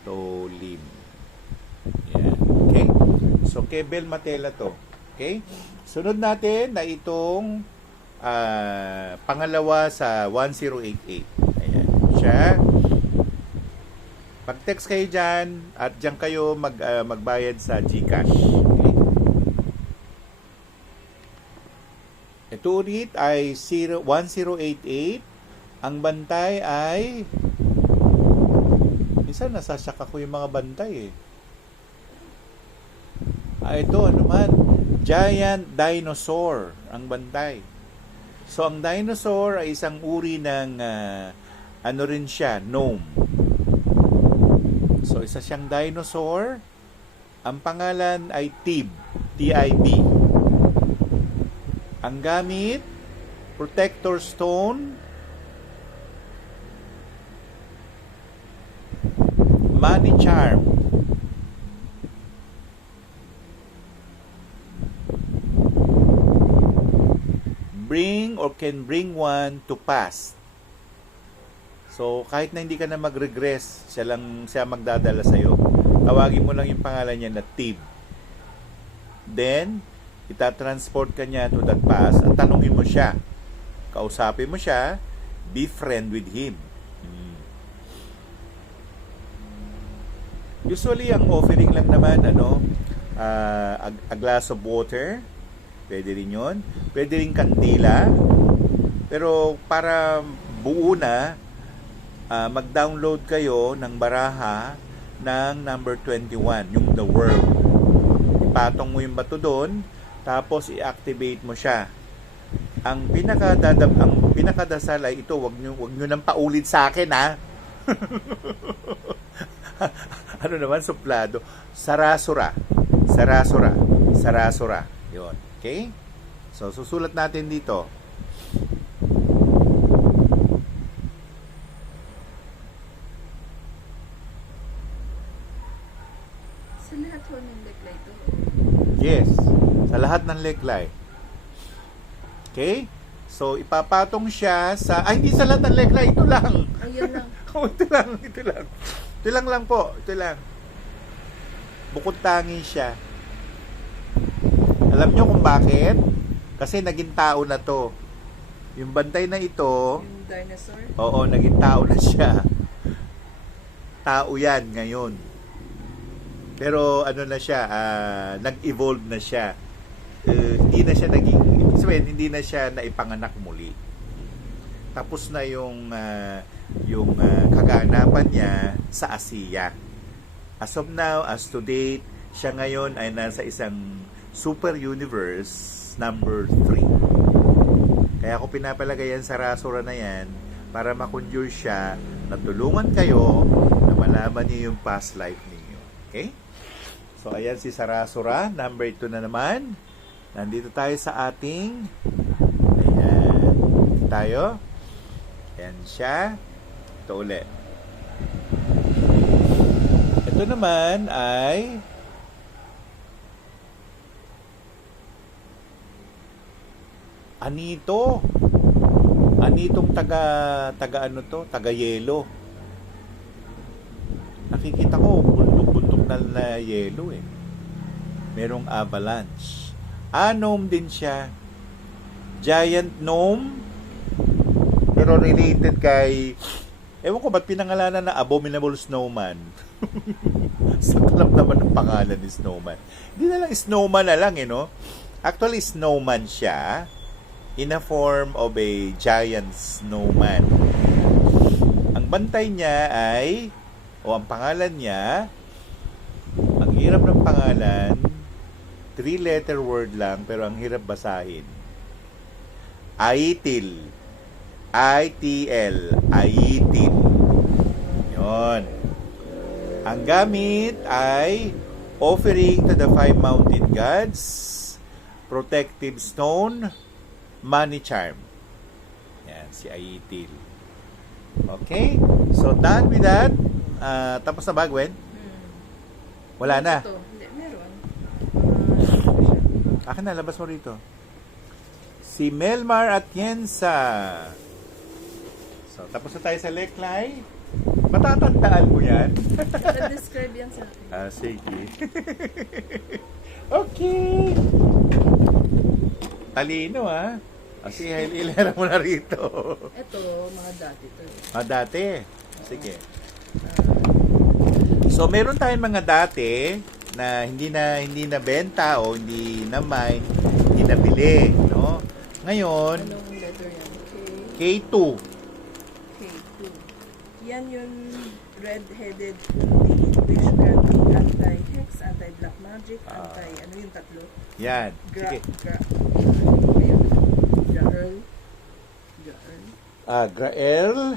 Tolim. Yan. Okay? So, kay Bel Matela to. Okay? Sunod natin na itong pangalawa sa 1088. Ayan. Siya. Pag-text kayo dyan at dyan kayo magbayad sa Gcash. Okay? Ito ulit ay 1088. Ang bantay ay minsan nasasyak ako yung mga bantay eh. Ito giant dinosaur ang bantay. So ang dinosaur ay isang uri ng rin siya, gnome. So isa siyang dinosaur. Ang pangalan ay Tib, T-I-B. Ang gamit, protector stone, money charm. Bring or can bring one to pass. So, kahit na hindi ka na mag-regress, siya magdadala sa'yo. Tawagin mo lang yung pangalan niya na Tib. Then, itatransport ka niya to that pass at tanungin mo siya. Kausapin mo siya, be friend with him. Usually, ang offering lang naman, a glass of water. Pwede rin yun. Pwede rin kandila. Pero para buo na, mag-download kayo ng baraha ng number 21, yung The World. Ipatong mo yung bato doon, tapos i-activate mo siya. Ang pinakadasal ay ito, wag nyo nang paulit sa akin, ha? Suplado. Sarasura. Yun. Okay? So, susulat natin dito. Sa lahat ho ng leklay to? Yes. Sa lahat ng leklay. Okay? So, ipapatong siya sa... Ay, hindi sa lahat ng leklay. Ito lang. Ayun lang. Ito lang. Ito lang po. Ito lang. Bukod tangi siya. Alam nyo kung bakit? Kasi naging tao na to. Yung bantay na ito... Yung dinosaur? Oo, naging tao na siya. Tao yan ngayon. Pero na siya, nag-evolve na siya. Hindi na siya hindi na siya naipanganak muli. Tapos na yung kaganapan niya sa Asia. As of now, as to date, siya ngayon ay nasa isang super universe number 3. Kaya ako pinapalagayan sa rasura na yan para makonjure siya na tulungan kayo na malaman niyo yung past life ninyo. Okay? So, ayan si Sarasura. Number 2 na naman. Nandito tayo sa ating tayo. Ayan siya. Ito ulit. Ito Ito naman ay Anito. Anitong taga ano to? Taga yelo. Nakikita ko bundok-bundok na yelo eh. Merong avalanche. Gnome din siya. Giant gnome. Pero related kay ewan ko ba't pinangalanan na Abominable Snowman. Saklap naman ang pangalan ni Snowman. Hindi na lang Snowman na lang no? Actually snowman siya in a form of a giant snowman. Ang bantay niya ay ang pangalan niya, ang hirap ng pangalan, 3-letter word lang pero ang hirap basahin. Aitil. I-T-L. Aitil. Yon. Ang gamit ay offering to the 5 mountain gods, protective stone, money charm. Yan, si Aitil. Okay? So, done with that. Tapos na ba, Gwen? Wala na. Ito. Hindi, meron. Akin na, labas mo rito. Si Melmar Atienza. So, tapos na tayo sa Leklay. Matatandaan mo yan. Describe yan sa akin. Sige. Okay. Talino, Sige, ilera mo na rito. Ito, mga dati to. Dati. Sige. So, meron tayong mga dati na hindi na benta o hindi na mine, hindi na bili, no? Ngayon, Anong letter yan? K2. K2. Yan yung red-headed English granting anti-hex, anti-black magic, ano yung tatlo? Yan. Sige. Grael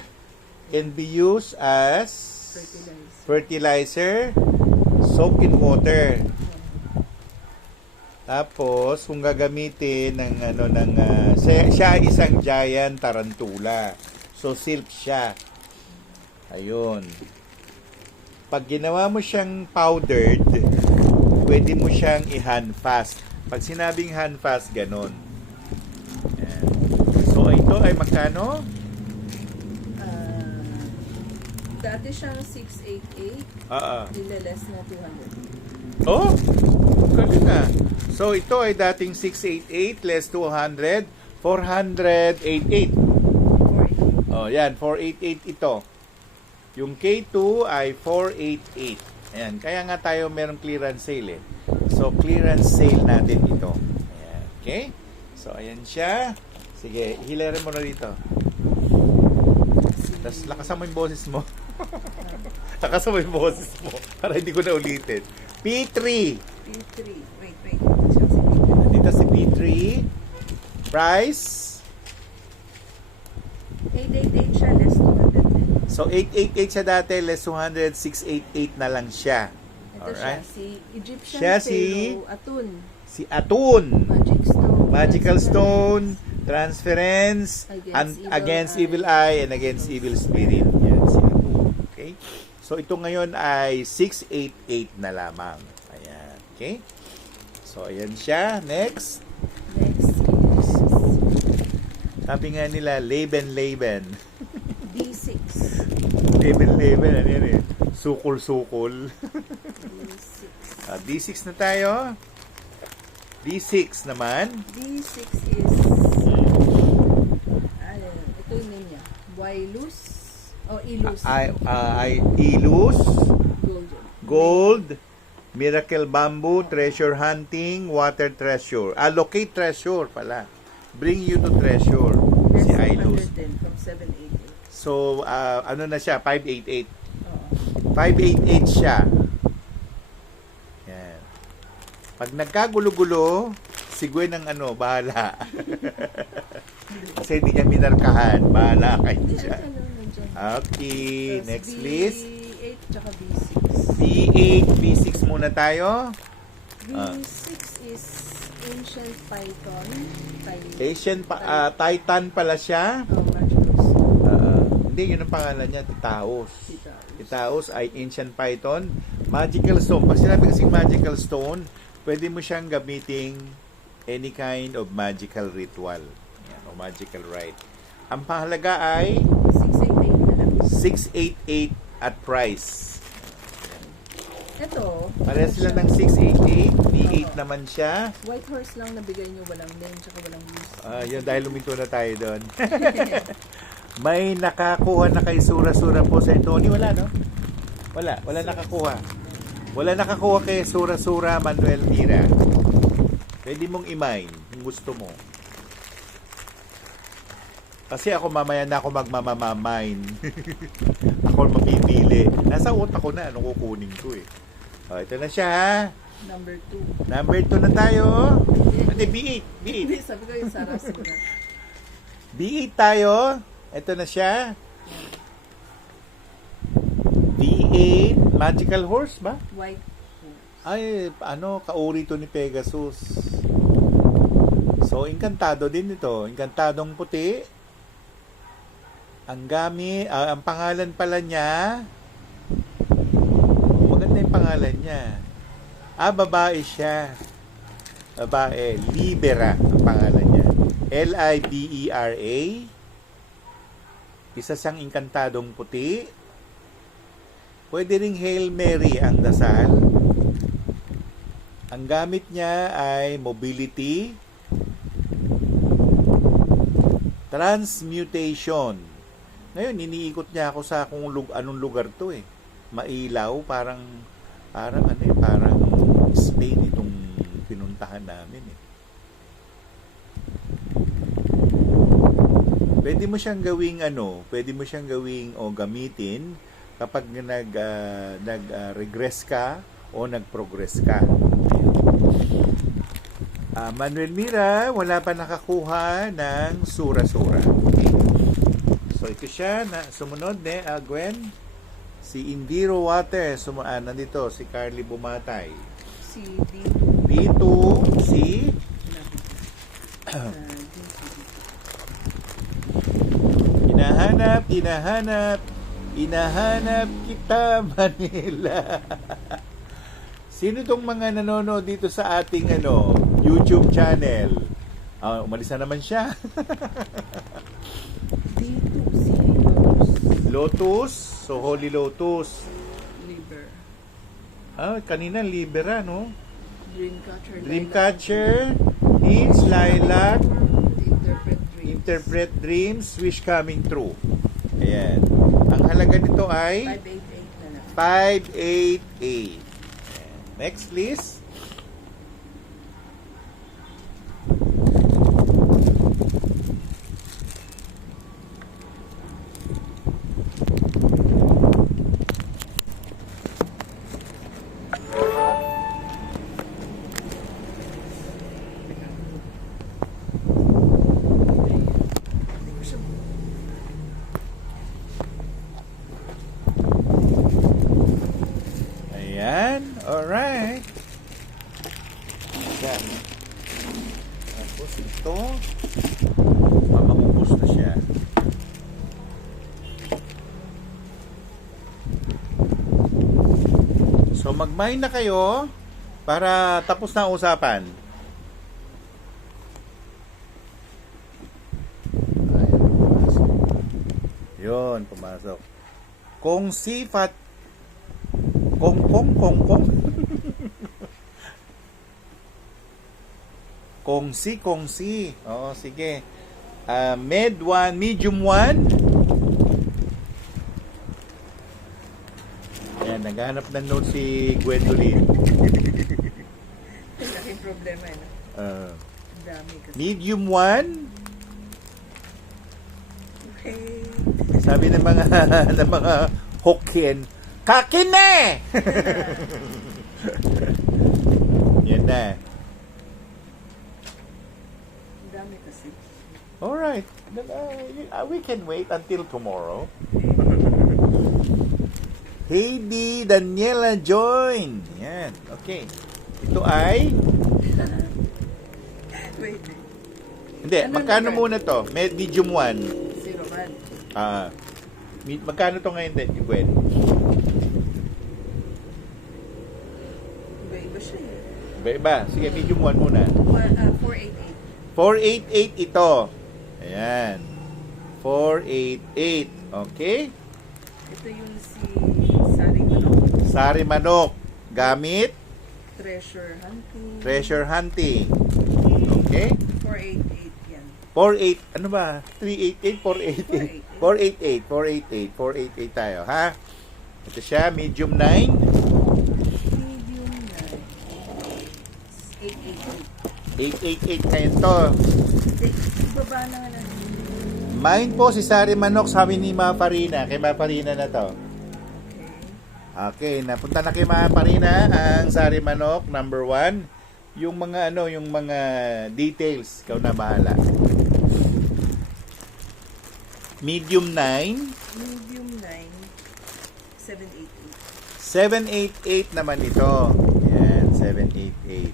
can be used as fertilizer, soak in water. Tapos kung gagamitin siya isang giant tarantula. So silk siya. Ayun. Pag ginawa mo siyang powdered, pwede mo siyang i-hand fast. Pag sinabing hand fast, ganon. Yan. So ito ay magkano? Dati siyang 688. Nilales na 200. Oh, galing na. So, ito ay dating 688 less 200, 488. 488. Oh, yan, 488 ito. Yung K2 ay 488. Ayan, kaya nga tayo merong clearance sale eh. So, clearance sale natin ito. Ayan, okay? So, ayan siya. Sige, hilera mo na dito. Tapos, lakasan mo yung boses mo. Lakasan mo yung boses mo para hindi ko na ulitin. P3. P3. Wait. Dito si P3. Price? 888 siya, less 200 din. So, 888 siya dati, less 200, 688 na lang siya. Ito Alright? siya, si Egyptian Siya Pharaoh Atun. Si Atun. Magic stone. Magical stone, transference, Against against evil evil eye, and against evil spirit. Yan, si Atun. Okay? So, ito ngayon ay 688 na lamang. Ayan. Okay? So, ayan siya. Next. Next is Sabi nga nila, Laban. D6. Laban. Ano yan eh? Sukol. D6. D6 na tayo. D6 naman. D6 is ito yung name niya. Wailus o Ilus. Ilus. Golden. Gold. Miracle Bamboo. Treasure Hunting. Water Treasure. Locate Treasure pala. Bring you to treasure. Less Si Ilus. 200 din from 788. So, ano na siya? 588. Oo. 588 siya. Yan. Pag nagkagulo-gulo, si Gwen ang bahala. Kasi hindi niya minarkahan. Bahala kayo Hindi, siya. nandyan. Okay, Tapos next please. B8 tsaka B6. B8, B6 muna tayo. B6 is Ancient Python. Asian Titan pala siya. Magical. Hindi, yun ang pangalan niya, Titaos. Titaos. Titaos ay Ancient Python. Magical stone. Pag sinabi kasing magical stone, pwede mo siyang gamiting any kind of magical ritual. Yan, o magical rite. Ang pahalaga ay 688 na lang. 688 at price. Ito. Pareha sila ng 688. B8 naman siya. White horse lang nabigay nyo. Walang name, tsaka walang use. Yun, dahil luminto na tayo doon. May nakakuha na kay Sura-Sura po sa Tony. Wala, no? Wala nakakuha. Wala nakakuha kay Sura-Sura Manuel Mira. Pwede mong i-mine kung gusto mo. Kasi ako mamaya na ako magmamamine. Ako mamimili. Nasa utak ko na anong kukunin ko eh. Ito na siya ha. Number 2. Number 2 na tayo. Hindi, B8. Hindi, sabi ko yung Sarasura. B8 tayo. Ito na siya. B8. Magical horse ba? White horse. Ay, kauri to ni Pegasus. So, inkantado din ito. Inkantadong puti. Ang ang pangalan pala niya, maganda yung pangalan niya. Babae siya. Babae. Libera ang pangalan niya. Libera. Isa siyang inkantadong puti. Pwede ring Hail Mary ang dasal. Ang gamit niya ay mobility, transmutation. Ngayon, iniikot niya ako sa anong lugar to eh. Mailaw, parang Spain itong pinuntahan namin eh. Pwede mo siyang gawing o gamitin kapag nag-regress ka o nag-progress ka. Manuel Mira, wala pa nakakuha ng Sura-Sura. So, ito siya. Sumunod, Gwen. Si Indiro Water. Nandito, si Carly Bumatay. Si D2, si... Hinahanap kita, Manila. Sino itong mga nanonood dito sa ating YouTube channel? Umalis na naman siya. Lotus. So, Holy Lotus. Liber. Kanina Libera, no? Dreamcatcher. Dreamcatcher. Needs, Lilac. Interpret dreams. Wish coming true. Ayan. Ang halaga nito ay 588 na lang. 588. Ayan. Next, please. Ayan. Alright. Ayan. Tapos ito. Mamamubos na siya. So, mag-mine na kayo para tapos na ang usapan. Ayan, pumasok. Yun, pumasok. Kung sifat Kong. Kongsi. Oo, sige. Med 1, medium 1. Ayan, naghahanap ng note si Gwendolyn. Laking problema yun. Dami kasi. Medium 1. Okay. Sabi ng mga Hokkien, kakine! Yan na. Dami kasi. Alright. We can wait until tomorrow. Heidi Daniela join. Yan. Okay. Ito ay... Wait. Hindi. Ano Magkano number? muna to? Medium 1. 01. Magkano to ngayon din, Gwen? Iba-iba. Sige, medium 1 muna. 488. 488 ito. Ayan. 488. Okay? Ito yung si Sari Manok. Sari manok. Gamit Treasure Hunting. treasure hunting. Okay? 488 yan. 48. Ano ba? 388, 488. 488. 488 tayo, ha? Ito siya, medium 9. Medium na 888. 888 ngayon to. Hindi, baba na nga lang. Mine po si Sari Manok, sabi ni Ma Farina. Kay Ma Farina na to. Okay. Okay, napunta na kay Ma Farina ang Sari Manok, number 1. Yung mga yung mga details, ikaw na bahala. Medium 9. Medium 9, 788. 788 naman ito. Yan, 788.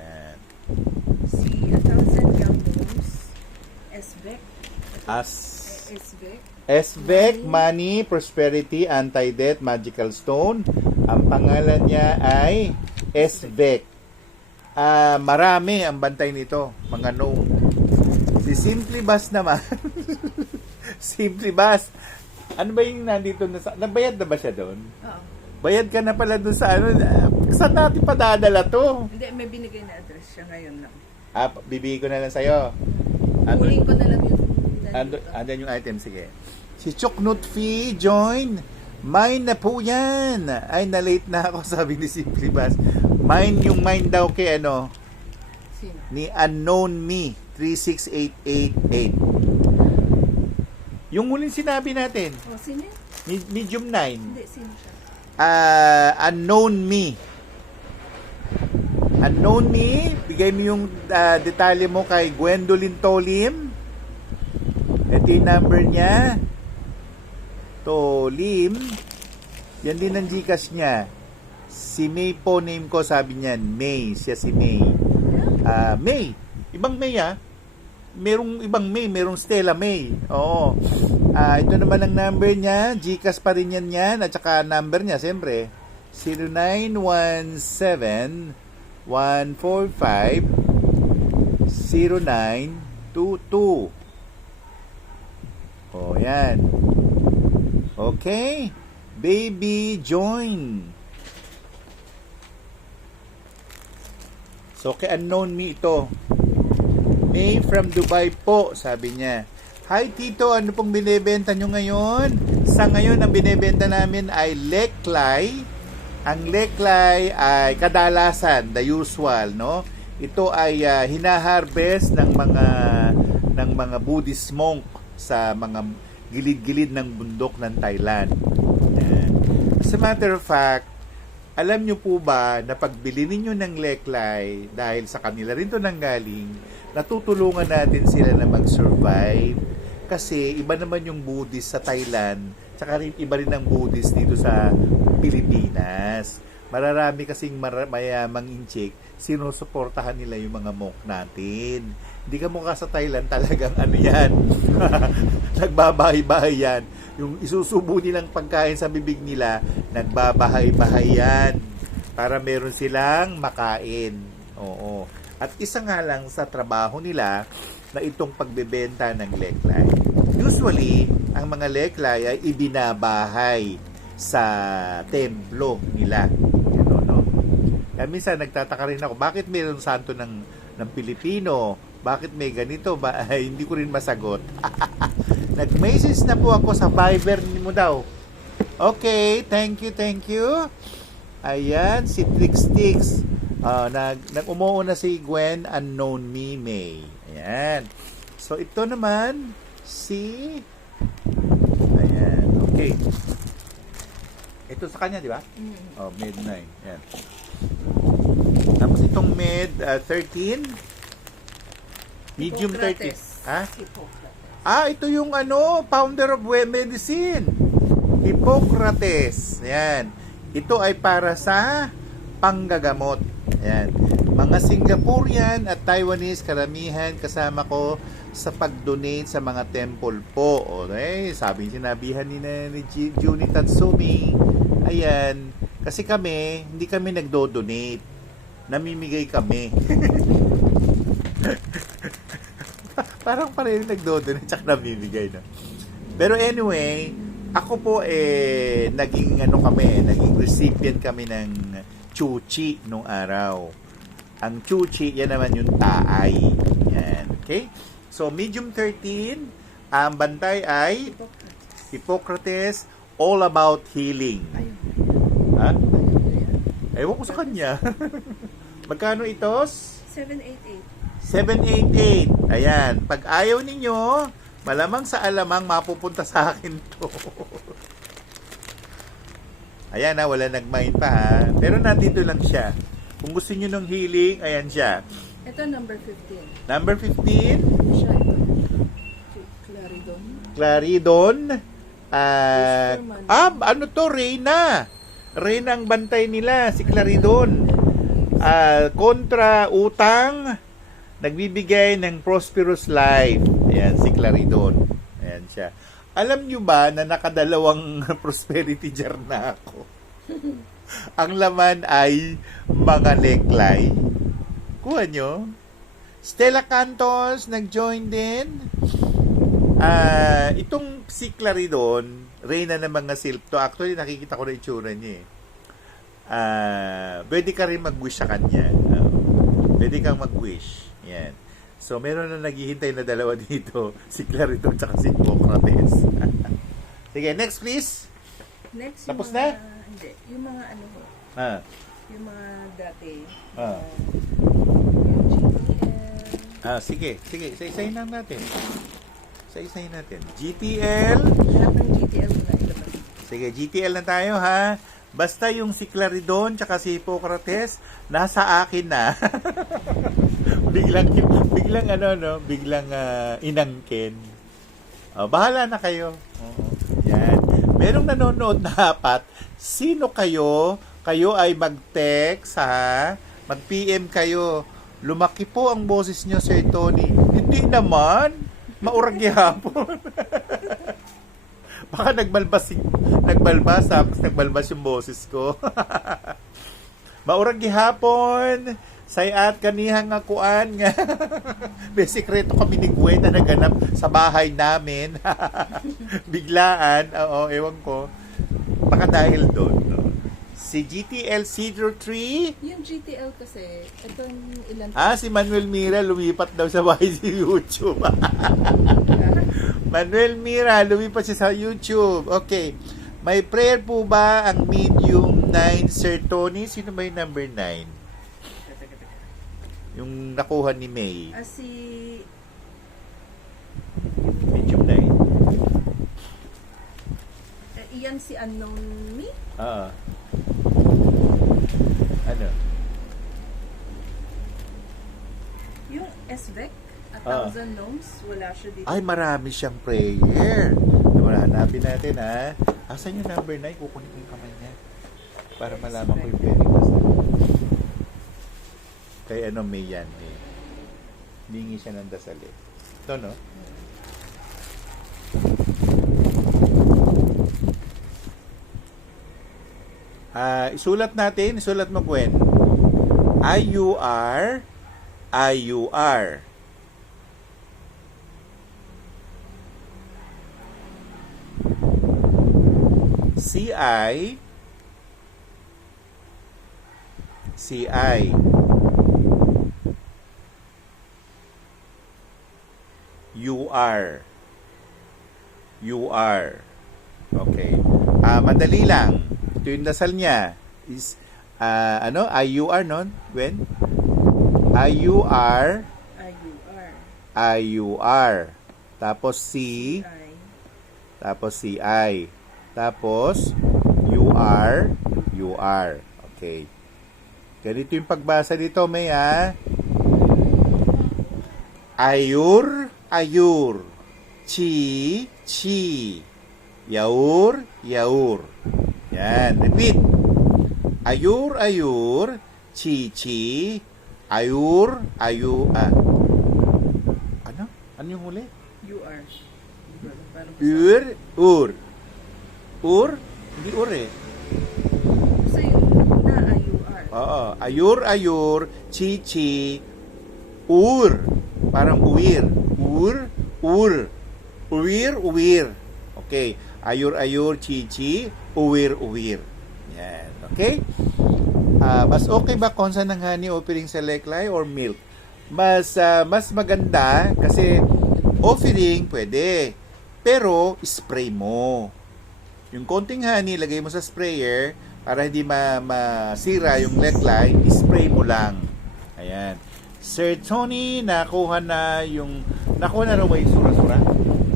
Yan. Si 1,000 Gambos, SBEC. SBEC. SVEC, Money, Prosperity, Anti-Death, Magical Stone. Ang pangalan niya ay SVEC. Marami ang bantay nito, mga gnome. Si Simply Bass naman. Simply Bass. Ano ba yung nandito? Nabayad na ba siya doon? Oo. Bayad ka na pala doon sa ano. Saan natin padadala to? Hindi, may binigay na address siya ngayon lang. Bibigay ko na lang sa'yo. Huling ko na lang yung Andyan yung item, sige. Si Chuknut Fee, join. Mine na po yan. Ay, na-late na ako, sabi ni Simply Bass. Mine daw kay Sino? ni Unknown Me, 36888. Yung huling sinabi natin, Oh, sino yun? medium 9. Hindi, sino siya? Unknown Me. Unknown Me, bigay mo yung detalye mo kay Gwendolyn Tolim. Ito yung number niya. Tolim. Yan din ang Gcash niya. Si May po name ko, sabi niyan. May. Siya si May. May. Ibang May Merong ibang May. Merong Stella May. Oo. Ito naman ang number niya. Gcash pa rin yan. At saka number niya, siyempre. 0917-145-0922. Oh, yan. Okay. Baby, join. So, kay Unknown Me ito. May from Dubai po, sabi niya. Hi, Tito. Ano pong binibenta nyo ngayon? Sa ngayon, ang binibenta namin ay leklay. Ang leklay ay kadalasan, the usual, no? Ito ay hinaharvest ng mga Buddhist monk sa mga gilid-gilid ng bundok ng Thailand. Yan. As a matter of fact, alam nyo po ba na pagbili ninyo ng leklay, dahil sa kanila rin ito nanggaling, natutulungan natin sila na mag-survive. Kasi iba naman yung Buddhist sa Thailand, tsaka rin iba rin ang Buddhist dito sa Pilipinas. Mararami kasing mayamang inchik, sinusuportahan nila yung mga monk natin. Hindi ka mukha sa Thailand, talagang ano yan. Nagbabahay-bahay yan. Yung isusubo nilang pagkain sa bibig nila, nagbabahay-bahay yan. Para meron silang makain. Oo. At isa nga lang sa trabaho nila na itong pagbebenta ng leklay. Usually, ang mga leklay ay ibinabahay sa templo nila. No? Kaya minsan nagtataka rin ako, bakit mayroon santo ng Pilipino? Bakit may ganito? Ay, hindi ko rin masagot. Nag-message na po ako sa Viber mo daw. Okay, thank you. Ayan, si Trix. Nag-umuo na si Gwen, Unknown Me, May. Ayan. So, ito naman, ayan, okay. Ito sa kanya, di ba? Oh, Med 9. Ayan. Tapos itong Med 13. Medium 13. Ha? Ito yung founder of medicine. Hippocrates. Ayan. Ito ay para sa panggagamot. Ayan. Mga Singaporean at Taiwanese karamihan kasama ko sa pag-donate sa mga temple po. Okay, sinabihan ni Juni Tatsumi. Ayan, Kasi kami, hindi kami nagdo-donate. Namimigay kami. Parang pareho nagdo-donate tsaka namimigay, no? Pero anyway, ako po naging naging recipient kami ng chuchi nung araw. Ang chuchi, yan naman yung taay. Yan, okay? So, medium 13, ang bantay ay Hippocrates, all about healing. Ayun. Ha? Ayun. Ewan ko sa kanya. Magkano itos? 788. 788. Ayan. Pag ayaw ninyo, malamang sa alamang mapupunta sa akin to. Ayan na, wala nag-mind pa ha. Pero nandito lang siya. Kung gusto nyo ng healing, ayan siya. Ito number 15. Number 15, Siya ito. Claridon. Claridon. Fisherman. Ano to? Reyna. Reyna ang bantay nila, si Claridon. Kontra utang, nagbibigay ng prosperous life. Ayan, si Claridon. Ayan siya. Alam nyo ba na nakadalawang prosperity jar na ako? Ang laman ay mga neckline. Kuha nyo. Stella Cantos, nag-join din. Itong si Claridon, Reyna ng mga silk to. Actually, nakikita ko na itsura niya eh. Pwede ka rin mag-wish sa kanya. Pwede kang mag-wish. Yan. So, meron na naghihintay na dalawa dito. Si Claridon at si Hippocrates. Sige, next please. Next, Tapos yung mga, na? Hindi. Yung mga ano ho. Yung mga dati. Ah. Yung GTL. Sige. Isa-isahin lang natin. Isa-isahin natin. GTL. Lahat ng GTL na ilabas. Sige, GTL na tayo ha. Basta yung si Claridon tsaka si Hippocrates, nasa akin na. biglang inangkin. Bahala na kayo. Yan. Merong nanonood na apat. Sino kayo? Kayo ay mag-text ha. Mag-PM kayo. Lumaki po ang boses nyo, Sir Tony. Hindi naman. Maurag hapon. Baka nagbalbas tapos nagbalbas yung boses ko. Maurag gihapon. Sayat kanihang akuan nga. May sikreto kami ni Gwen na naganap sa bahay namin. Biglaan. Oo, ewan ko. Baka dahil doon. No? Si GTL Cedar Tree. Yung GTL kasi, ito yung ilan. Si Manuel Mira lumipat daw sa bahay sa YouTube. Manuel Mira, lumipat siya sa YouTube. Okay. May prayer po ba ang medium 9, Sir Tony? Sino ba yung number 9? Yung nakuha ni May. Si Medium 9. iyan si Unknown Me? Ano? Yung SVEC, A Thousand Gnomes, wala siya dito. Ay, marami siyang prayer. Hanapin natin, ha? Asan yung number 9? Kukunin ko yung kamay niya. Para malaman ko yung pwede ko sa... Kay May yan, eh. Hingi siya ng dasal, eh. Ito, no? Isulat mo, Gwen. I-U-R, I-U-R. C-I, C-I. U-R. U-R. Okay. Madali lang. Ito yung dasal niya. Is, I-U-R, no? When? I-U-R. I-U-R. I-U-R. Tapos C. I. Tapos C-I. Tapos U-R. U-R. Okay. Ganito yung pagbasa dito, May, ha? Ayur. Ayur. Chi. Chi. Yaur. Yaur. Yan. Repeat. Ayur. Ayur. Chi. Chi. Ayur. Ayu. Ano? Ano yung huli? U-R. Parang Ur. Ur. Ur? Hindi ur eh. So yung Oo. Ayur, ayur, chi, ur. Parang uwir. Ur, ur. Uwir, uwir. Okay. Ayur, ayur, chi, uwir, uwir. Yan. Okay? Mas okay ba konsa ng honey offering sa leklay or milk? Mas maganda kasi offering pwede. Pero spray mo. Yung konting honey, lagay mo sa sprayer para hindi masira yung leklay, spray mo lang. Ayan. Sir Tony, nakuha na raw ba yung sura-sura?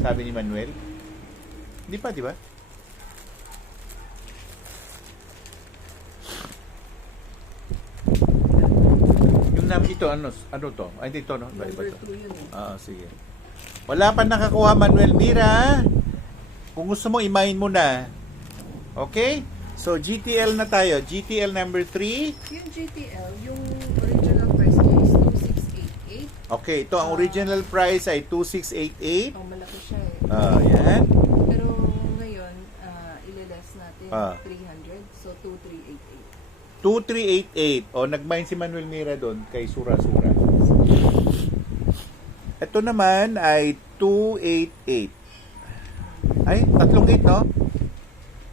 Sabi ni Manuel. Hindi pa, di ba? Yung namin ito, ano to? Ay, hindi to, no? Iba Number to. 2 yun eh. Sige. Wala pa nakakuha, Manuel Mira. Kung gusto mo, imahin mo na. Okay? So, GTL na tayo. GTL number 3. Yung GTL, yung original price niya is 2688. Okay, ito ang original price ay 2688. Oh, malaki siya eh. Yan. Pero ngayon, ililess natin Ah. 300. So, 2388. 2388. O, nag-mine si Manuel Mira doon kay Sura-Sura. Ito naman ay 288. Ay, 38, no?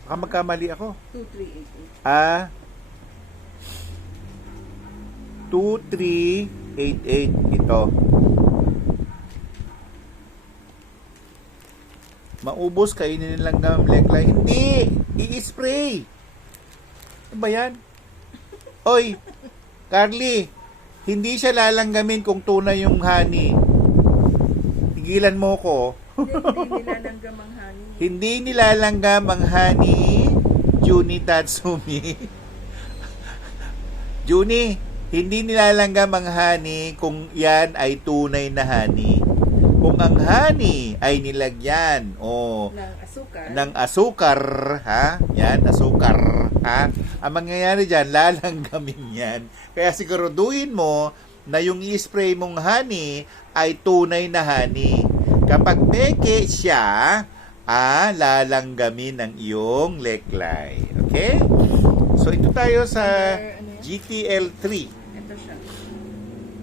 Baka magkamali ako. 2388. 2388 ito. Maubos, kainin nilang gamlekla. Hindi! I-spray! Ano ba yan? Oy! Carly! Hindi siya lalanggamin kung tunay yung honey. Tigilan mo ko. Hindi nilalanggam ang honey. Hindi nilalanggam ang honey, Juni Tatsumi. Juni, hindi nilalanggam ang honey kung yan ay tunay na honey. Kung ang honey ay nilagyan ng asukar, ha? Yan, asukar, ha? Ang mangyayari dyan, lalanggamin yan. Kaya siguraduhin mo na yung i-spray mong honey ay tunay na honey. Kapag peke siya, lalanggamin ang iyong leklay. Okay? So, ito tayo sa GTL3. Ito siya.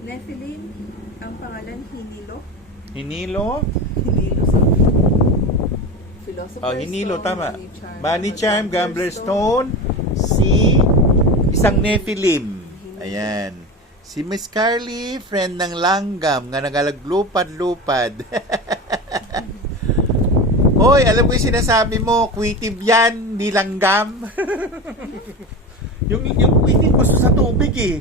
Nephilim, ang pangalan Hinilo. Hinilo? Hinilo sa Philosopher's Hinilo, Stone, tama. Money Money Charm, Gambler Stone, isang Nephilim. Ayan. Si Miss Carly, friend ng langgam, nga nagalaglupad-lupad. Hoy, alam ko yung sinasabi mo, kuitib yan, ni langgam. yung kuitib gusto sa tubig eh.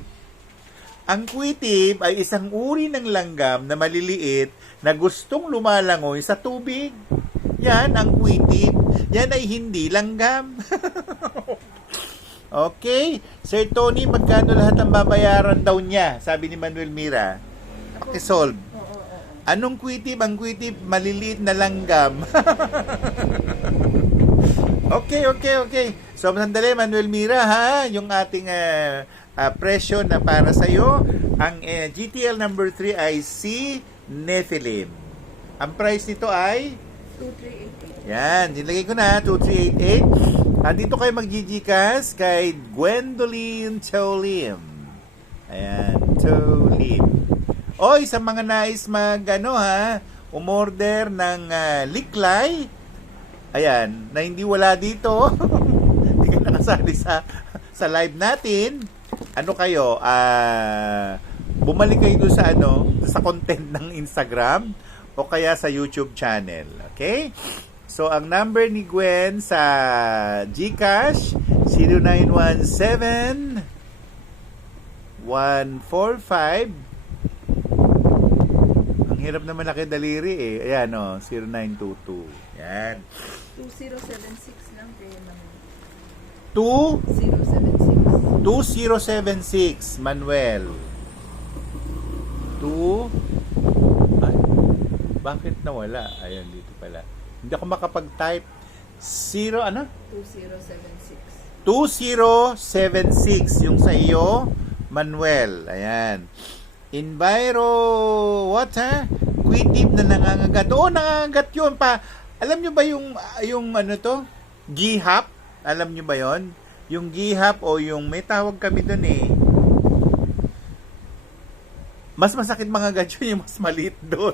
Ang kuitib ay isang uri ng langgam na maliliit na gustong lumalangoy sa tubig. Yan ang kuitib. Yan ay hindi langgam. Okay. Sir Tony, magkano lahat ang babayaran daw niya? Sabi ni Manuel Mira. Pakisolve. Anong kuitib? Ang kuitib, maliliit na langgam. Okay. So, sandali, Manuel Mira, ha? Yung ating presyo na para sa'yo. Ang GTL number 3 ay si Nephilim. Ang price nito ay 2388. yan, nilagay ko na, 2388. Dito kayo mag-GGcast kay Gwendolyn Cholim. Ayan, Cholim. Oy, sa mga nais umorder ng liklay, ayan, na hindi wala dito, hindi ka nakasali sa live natin, bumalik kayo doon sa content ng Instagram o kaya sa YouTube channel. Okay? So, ang number ni Gwen sa GCash, 0917 145. Ang hirap naman nakidaliri eh. Ayan 0922. Yan. 2076 lang kayo naman. 2076 Manuel. Bakit nawala? Ayan, dito pala. Hindi ako makapag-type. 2076. 2076 yung sa iyo, Manuel. Ayan. Enviro, what ha? Kuitib na nangangagat. Oo, nangangagat yun pa. Alam nyo ba yung Gihap? Alam nyo ba yon? yung gihap o yung may tawag kami doon eh. Mas masakit mga gadyo yung mas maliit doon.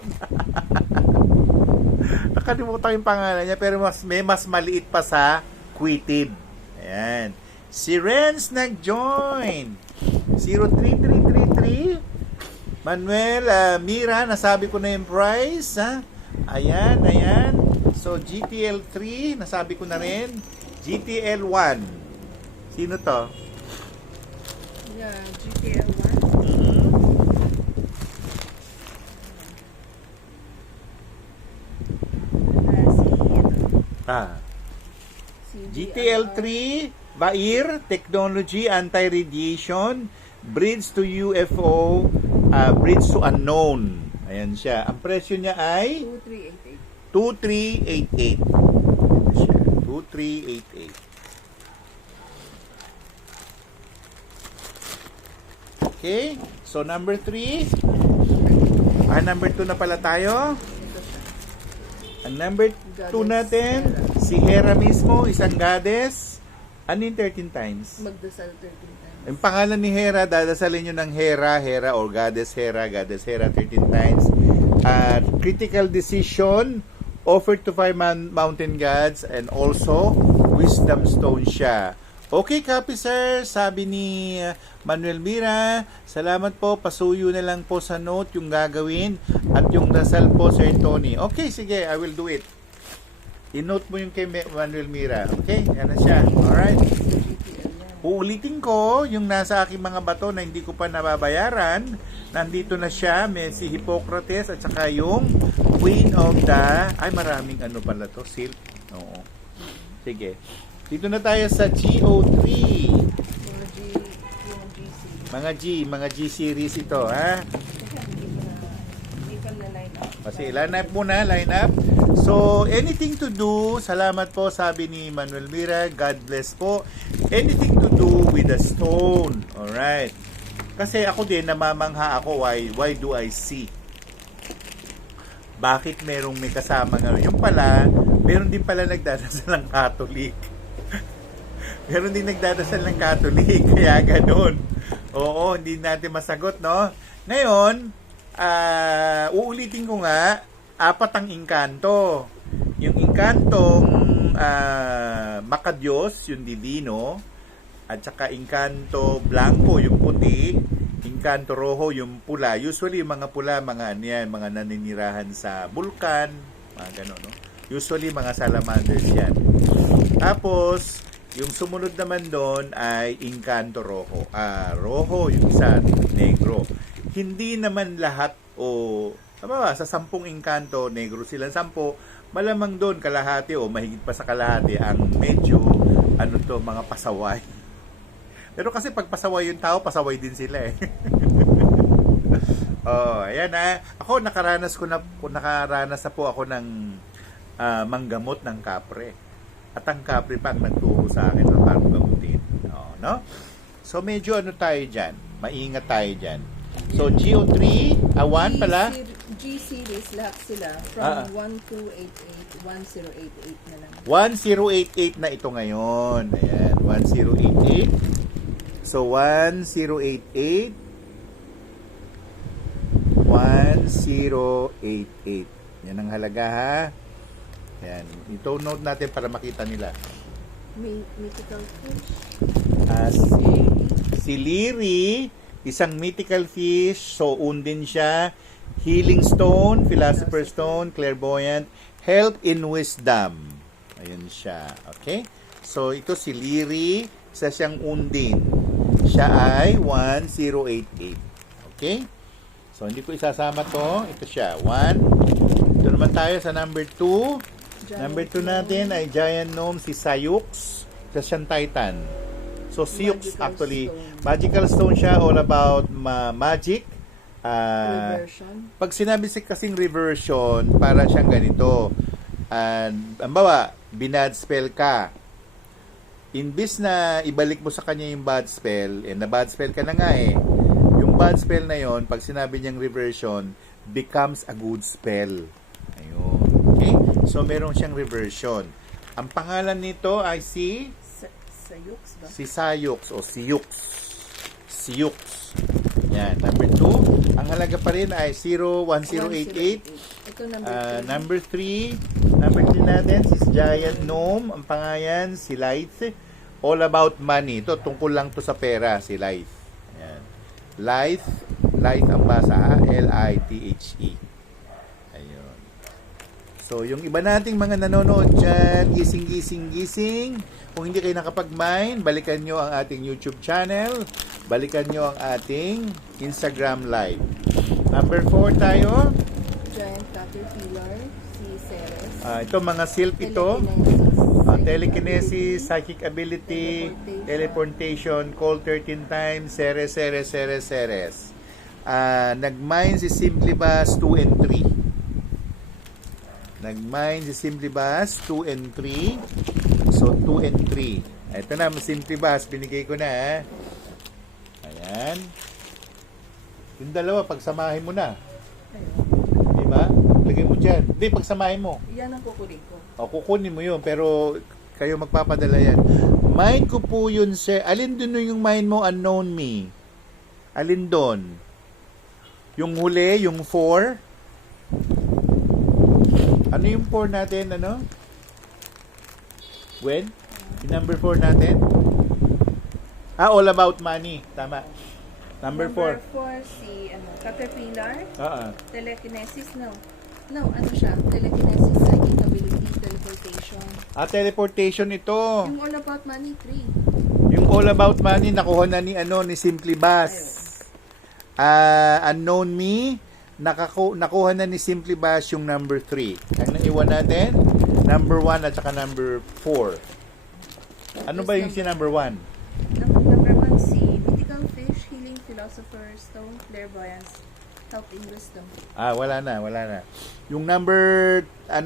Nakalimutan yung pangalan niya pero may mas maliit pa sa Quitib. Ayan. Si Renz nag-join. 03333. Manuel Mira, nasabi ko na yung price. Ha? Ayan. So, GTL 3, nasabi ko na rin. GTL 1. Sino to? Yeah, GTL 1. Si GTL 3, Bair, Technology, Anti-Radiation, Bridge to UFO, Bridge to Unknown. Ayan siya. Ang presyo niya ay 2388. Ayan siya. 2388. Okay. So, number 3. Number 2 na pala tayo. Ang number 2 natin, si Hera mismo, isang goddess. Ano yung 13 times? Magdasal 13 times. Ang pangalan ni Hera, dadasalin nyo ng Hera or Goddess Hera 13 times. Critical decision, offered to 5 mountain gods, and also, wisdom stone siya. Okay, copy sir, sabi ni Manuel Mira, salamat po, pasuyo na lang po sa note yung gagawin at yung dasal po, Sir Tony. Okay, sige, I will do it. I-note mo yung kay Manuel Mira. Okay, yan na siya. Alright. Uulitin ko yung nasa aking mga bato na hindi ko pa nababayaran. Nandito na siya, may si Hippocrates at saka yung Queen of the... Ay, maraming ano pala to, silk. Oo. Sige. Dito na tayo sa GO3. Mga G series ito, ha? Kasi line up muna, line up. So, anything to do, salamat po, sabi ni Manuel Mira, God bless po. Anything to do with a stone. Alright. Kasi ako din, namamangha ako, why do I see? Bakit merong may kasama nga? Yung pala, meron din pala nagdadasal ng Catholic. Meron din nagdadasal ng Catholic, kaya ganun. Oo, hindi natin masagot, no? Ngayon, uulitin ko nga, 4 ang inkanto. Yung inkantong Makadiyos, yung divino, at saka inkanto blanco, yung puti, inkanto rojo, yung pula. Usually, yung mga pula, mga ano yan, mga naninirahan sa bulkan, mga ganun, no? Usually, mga salamanders yan. Tapos, yung sumunod naman doon ay inkanto rojo. Rojo, yung isa, negro. Hindi naman lahat sa 10 inkanto, negro silang 10. Malamang doon kalahati o mahigit pa sa kalahati ang medyo mga pasaway. Pero kasi pag pasaway yung tao, pasaway din sila eh. Ayan Ako nakaranas na po ako ng manggamot ng kapre. At ang kapre pa ang nagturo sa akin na paano gamutin. No? So medyo tayo dyan. Maingat tayo dyan. So GO3, 1 pala. G series lahat sila from 1288, 1088 na lang. 1088 na ito ngayon. Ayan, 1088. So 1088. 1088. Yan ang halaga, ha. Ayan, ito note natin para makita nila. Mythical fish. Si Liri, isang mythical fish, so undin siya. Healing stone, philosopher's stone, clairvoyant, help in wisdom. Ayun siya. Okay? So, ito si Liri, isa siyang undin. Siya ay 1088. Okay? So, hindi ko isasama to. Ito siya, 1. Ito naman tayo sa number 2. Number 2 natin ay giant gnome, si Sayux. Isa siyang titan. So, Sayux actually, magical stone siya, all about magic. Reversion. Pag sinabi kasing reversion, para siyang ganito. Ambawa, binad spell ka. Imbis na ibalik mo sa kanya yung bad spell, na bad spell ka na nga eh. Yung bad spell na yon, pag sinabi niyang reversion, becomes a good spell. Ayun. Okay? So, meron siyang reversion. Ang pangalan nito ay si Sayux ba? Si Sayux o Siyux. Siyux. Yan. Number 2. Ang halaga pa rin ay 01088. Ito number 3. Number 3. Number 3 natin si Giant Gnome. Ang pangalan si Light. All about money. Ito tungkol lang to sa pera si Light. Yan. Light. Light ang basa. L-I-T-H-E. Ayun. So, yung iba nating mga nanonood dyan, gising. Kung hindi kayo nakapag-mine, balikan nyo ang ating YouTube channel. Balikan nyo ang ating Instagram live. Number 4 tayo. Giant caterpillar, si Ceres. Ito mga silk ito. Telekinesis, psychic ability, teleportation, call 13 times, Ceres. Nag-mine si Simply Bass 2 and 3. Nag-mine si Simply Bass 2 and 3. So, 2 and 3. Ito na, Simply Bass. Binigay ko na. Ayan. Yung dalawa, pagsamahin mo na. Ayun. Diba? Lagay mo dyan. Hindi, pagsamahin mo. Yan ang kukunin ko. O, kukunin mo yun. Pero, kayo magpapadala yan. Mine ko po yun, sir. Alin dun yung mine mo, unknown me? Alin doon? Yung huli, yung 4? Ano yung 4 natin, ano? When? Yung number 4 natin? All about money. Tama. Number 4. 4 si caterpillar. Telekinesis, no, ano siya? Telekinesis, psychic ability, teleportation. Teleportation ito. Yung all about money, 3. Yung all about money, nakuha na ni Simply Bass. Unknown me, nakuha na ni Simply Bass yung number 3. Ang naiwan natin, number 1 at saka number 4. Ano ba yung si number 1? Number 1 si mythical fish, healing philosopher, stone, clairvoyance, help in wisdom. Wala na. Yung number 3,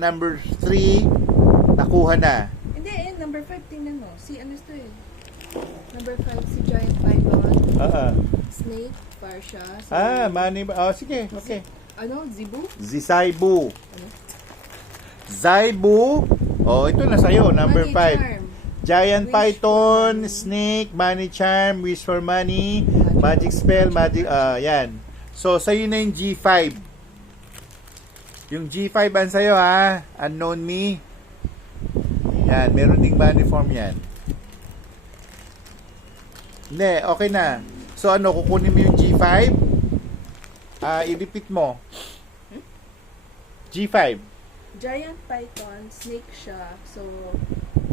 nakuha na. Hindi, number 5 tingnan mo. Si ano ito eh. Number 5 si giant python. Snake, Parsha. Money ba? Sige, okay. Zibu? Zisaibu. Zaibu. Ito na sa'yo, number 5. Giant Wish python, for money. snake, money charm, wish for money, magic spell, yan. So, sa'yo na yung G5. Yung G5 ang sa'yo, unknown me. Yan, meron ding money form yan. Hindi, okay na. So, kukunin mo yung G5? I-repeat mo. G5. Giant python, snake siya. So,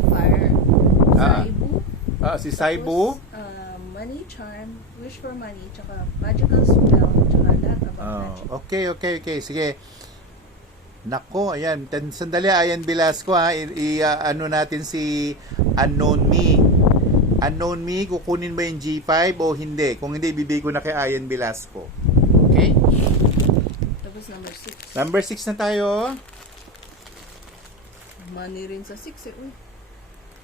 fire. Saibu. Si Saibu. Tapos, money charm, wish for money, tsaka magical spell, tsaka lahat about magic. Okay. Sige. Nako, ayan. Sandali, Ayan Velasco, ano natin si Unknown Me. Unknown Me, kukunin ba yung G5 o hindi? Kung hindi, bibigay ko na kay Ayan Velasco. Okay? Tapos number 6. Number 6 na tayo. Money rin sa 6 eh. Uy.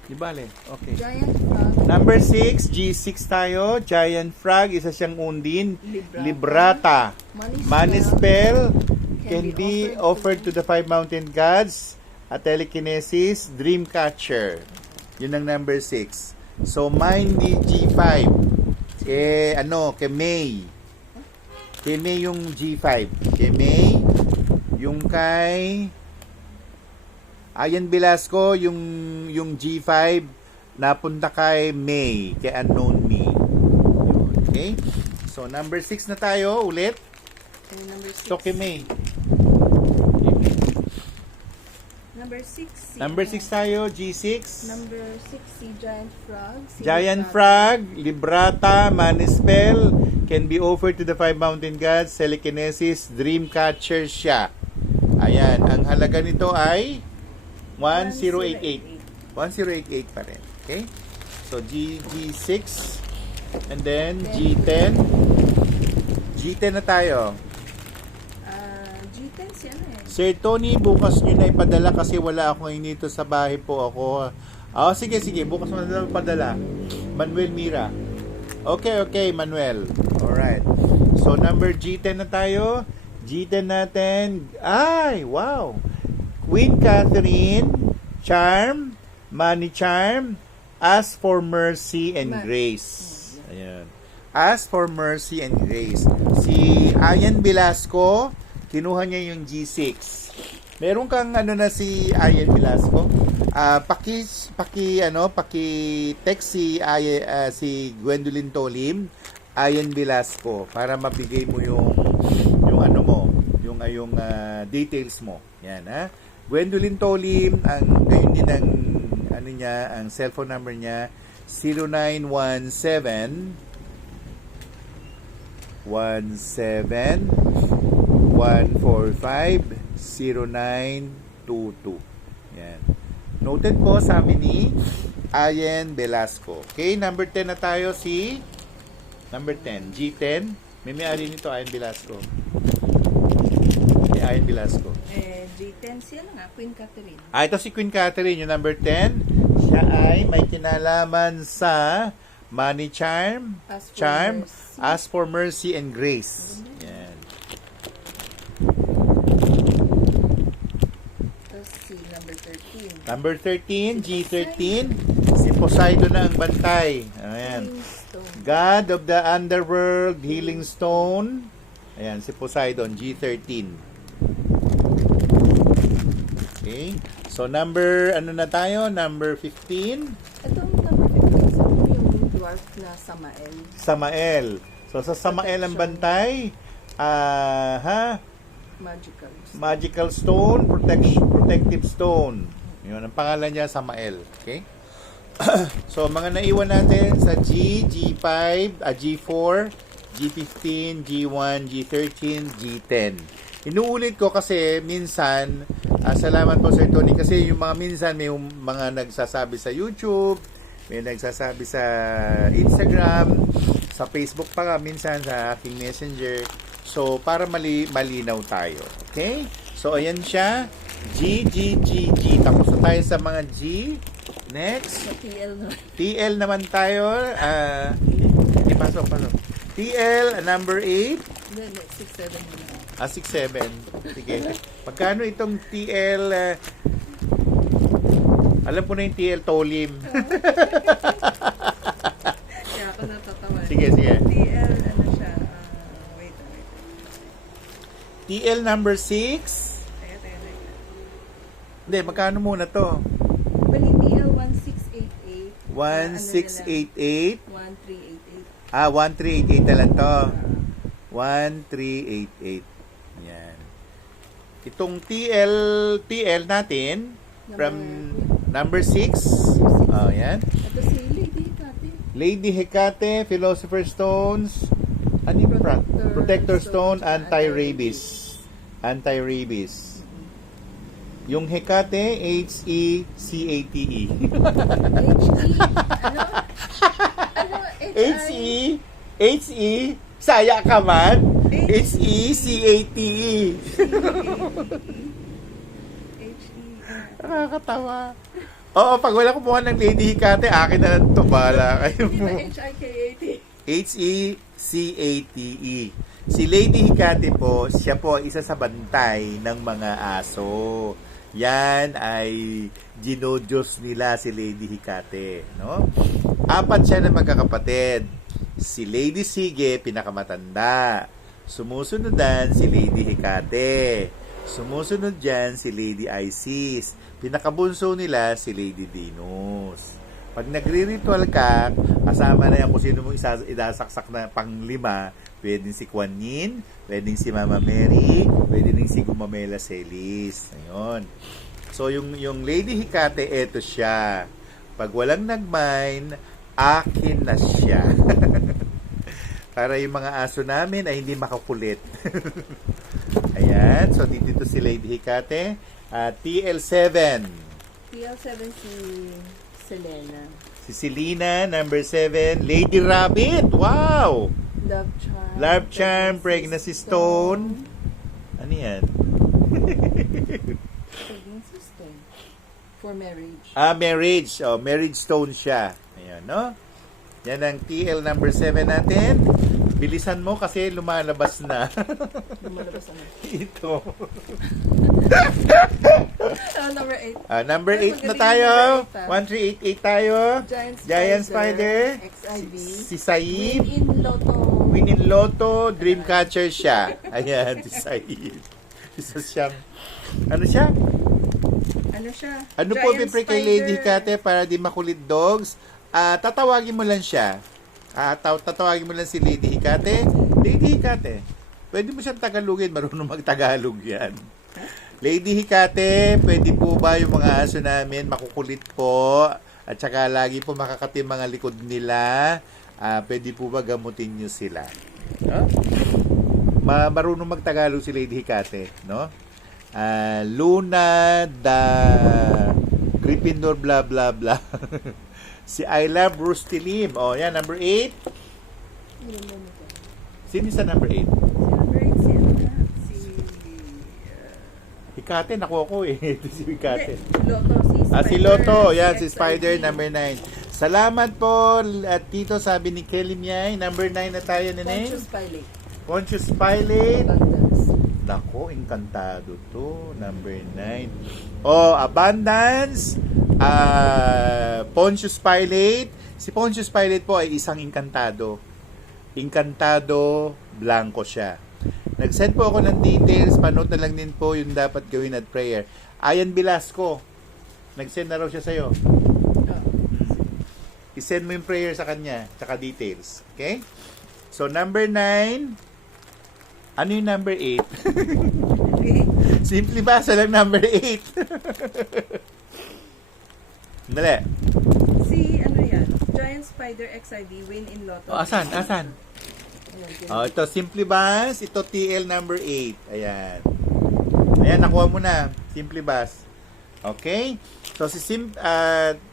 Di bale. Okay. Giant frog. Number 6, G6 tayo. Giant frog, isa siyang undin. Librata. Money spell can be offered to the 5 mountain gods. A telekinesis, dream catcher. Yun ang number 6. So, mine ni G5. Kay May. Kay May yung G5. Kay May. Yung kay Ayan Velasco, yung G5 napunta kay May, kay Unknown Me. Okay? So, number 6 na tayo ulit. Okay, number 6. So, kay May. Number 6. Number 6 tayo, G6. Number 6 si Giant Frog. Giant Frog, Librata, Money Spell, can be offered to the 5 mountain gods, telekinesis, dream catcher siya. Ayan, ang halaga nito ay 1088. 1088 pa rin. Okay? So, G6 and then G10. G10 na tayo. G10 si ano eh. Sir Tony, bukas nyo na ipadala kasi wala ako ngayon dito sa bahay po ako. Sige. Bukas mo na ipadala. Manuel Mira. Okay, Manuel. Alright. So, number G10 na tayo. G10 natin. Ay, wow. Queen Catherine, charm, money charm, Ask for mercy and Ma- grace. Ayan. Ask for mercy and grace. Si Ayan Velasco, kinuha niya yung G6. Meron kang ano na si Ayan Velasco? Paki-text si Gwendolyn Tolim, Ayan Velasco para mabigay mo yung ano mo, yung details mo. Yan ha. Gwendolyn Tolim, ang gayon din ang ano niya, ang cellphone number niya 0917 145 0922. Yan. Noted po sa amin ni Ayen Velasco. Okay, number 10 na tayo, si number 10, G10. May-ari nito, Ayen Velasco. Ayen Velasco. G10, siya na nga, Queen Catherine. Ito si Queen Catherine, yung number 10. Siya ay may kinalaman sa money charm, ask for mercy and grace. Yan. Tapos si number 13. Number 13, G13, si Poseidon na ang bantay. Ayan. Stone. God of the Underworld, Healing Stone. Ayan, si Poseidon, G13. Okay. So, number 15. Itong number 15, sa yung dwarf na Samael. Samael. So, sa Samael ang bantay, Magical Stone, Protective Stone. Yun, ang pangalan niya, Samael. Okay? So, mga naiwan natin sa G4, G15, G1, G13, G10. Inuulit ko kasi minsan, salamat po Sir Tony, kasi yung mga minsan may mga nagsasabi sa YouTube, may nagsasabi sa Instagram, sa Facebook pa ka, minsan sa aking messenger. So, para malinaw tayo. Okay? So, ayan siya. G. Tapos na tayo sa mga G. Next. TL naman tayo. Pasok. TL, number 8. 6-7 6-7. Sige. Pagkano itong TL? Alam ko na yung TL Tolim. Kaya ako natatawa. Sige. TL, ano siya? Wait. TL number 6. Teka. Hindi, magkano muna to? Bali, TL 1688. 1688. 1388. 1388 na lang to. 1388. Yan. Itong TL natin from number 6. Oh, yan. Ito si Lady Hecate. Lady Hecate, Philosopher's Stones, ano yung Protector Stone, Anti-Rabies. Anti-Rabies. Yung Hecate, H-E-C-A-T-E. H-E, saya ka man. H-E-C-A-T-E. Nakakatawa. Oo, pag wala kumuha ng Lady Hecate, akin na lang ito. Bahala kayo mo. H-I-K-A-T. H-E-C-A-T-E. Si Lady Hecate po, siya po ay isa sa bantay ng mga aso. Yan ay ginodiyos nila si Lady Hecate. No? 4 siya na magkakapatid. Si Lady Sige, pinakamatanda. Sumusunodan si Lady Hecate. Sumusunod dyan si Lady Isis. Pinakabunso nila si Lady Venus. Pag nagre-ritual ka, kasama na yan kung sino mong idasaksak na pang-5, pwedeng si Kuan Yin, pwedeng si Mama Mary, pwedeng si Gumamela Celis. Ayun. So, yung Lady Hecate, eto siya. Pag walang nag-mine, akin na siya. Para yung mga aso namin ay hindi makakulit. Ayan. So, dito si Lady Hecate. TL7. TL7 si Selena. Si Selena, number 7. Lady Rabbit. Wow! Love Charm, Pregnancy Stone. Ano yan? Pregnancy Stone. For marriage. Marriage. Oh, marriage stone siya. Ayan, no? Yan ang TL number 7 natin. Bilisan mo kasi lumalabas na. Lumalabas ano. Ito. Number 8. Number 8 na Magaling tayo. number 1388 tayo. Giant Spider. XIV. Si Said. Win in Lotto. Win in Lotto. Dreamcatcher siya. Ayan, si Said. Isa siyang, ano siya? Ano siya? Ano po Giant pipre kay Spider. Lady Kate para di makulit dogs? Tatawagin mo lang siya. Tatawagin mo lang si Lady Hikate. Lady Hikate. Pwede mo siyang Tagalogin. Marunong mag-Tagalog yan. Lady Hikate, pwede po ba yung mga aso namin makukulit po? At saka lagi po makakati mga likod nila. Pwede po ba gamutin nyo sila? No? Marunong mag-Tagalog si Lady Hikate. No? Luna da Gryffindor blah blah blah. Si I love Bruce Tilim. Oh, yan, number 8. Sino sa number 8? Number 8 si ano na? Hikate, nakuha ko eh. Ito si Hikate. Lotto, si Spider. Si Lotto. Yan, si XIV. Spider, number 9. Salamat po, at Tito, sabi ni Kelly Miay. Number 9 na tayo, Nene. Pontius Pilate. Pontius Pilate. Abundance. Nako, encantado to. Number 9. Oh, Abundance. Pontius Pilate. Si Pontius Pilate po ay isang encantado. Encantado, blanco siya. Nag-send po ako ng details. Panood na lang din po yung dapat gawin at prayer. Ayan Velasco. Nag-send na raw siya sa'yo. I-send mo yung prayer sa kanya. Tsaka details. Okay? So, number 9. Ano yung number 8? Okay. Simply basa lang number 8. Dali. Si ano yan? Giant Spider XIV win in Lotto. Oh, asan? Oh, ito Simply Bass, ito TL number 8. Ayan. Ayan, nakuha mo na. Simply Bass. Okay? So si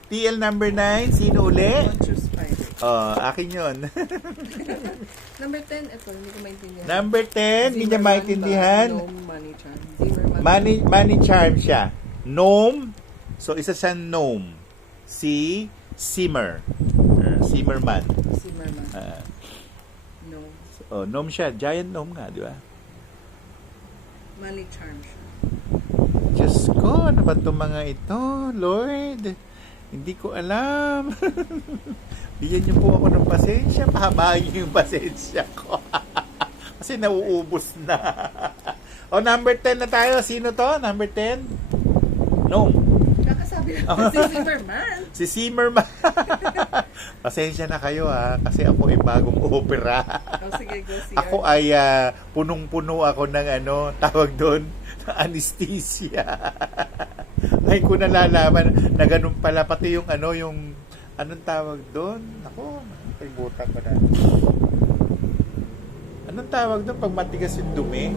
TL number 9, sino uli? Pontius Pilate. Oh, akin 'yon. Number 10, ito, hindi ko maintindihan. Number 10, hindi niya maintindihan. Gnome Money Charm. Zimmerman. Money charm siya. Gnome. So isa siyang gnome. Si Simmer. Simmerman. Zimmerman. Gnome. Gnome siya. Giant gnome nga, di ba? Money Charm siya. Diyos ko, ano ba itong mga ito, Lord? Hindi ko alam. Bigyan niyo po ako ng pasensya. Pahabain niyo yung pasensya ko. Kasi nauubos na. Number 10 na tayo. Sino to? Number 10? No. Kakasabi lang si Zimmerman. Si Zimmerman. Pasensya na kayo kasi ako ay bagong opera. Sige, go see. Ako ay punong-puno ako ng tawag doon, anesthesia. Ay ko nalalaman na ganun pala pati yung yung anong tawag doon? Ako, kalimutan ko na. Anong tawag doon pag matigas yung dumi?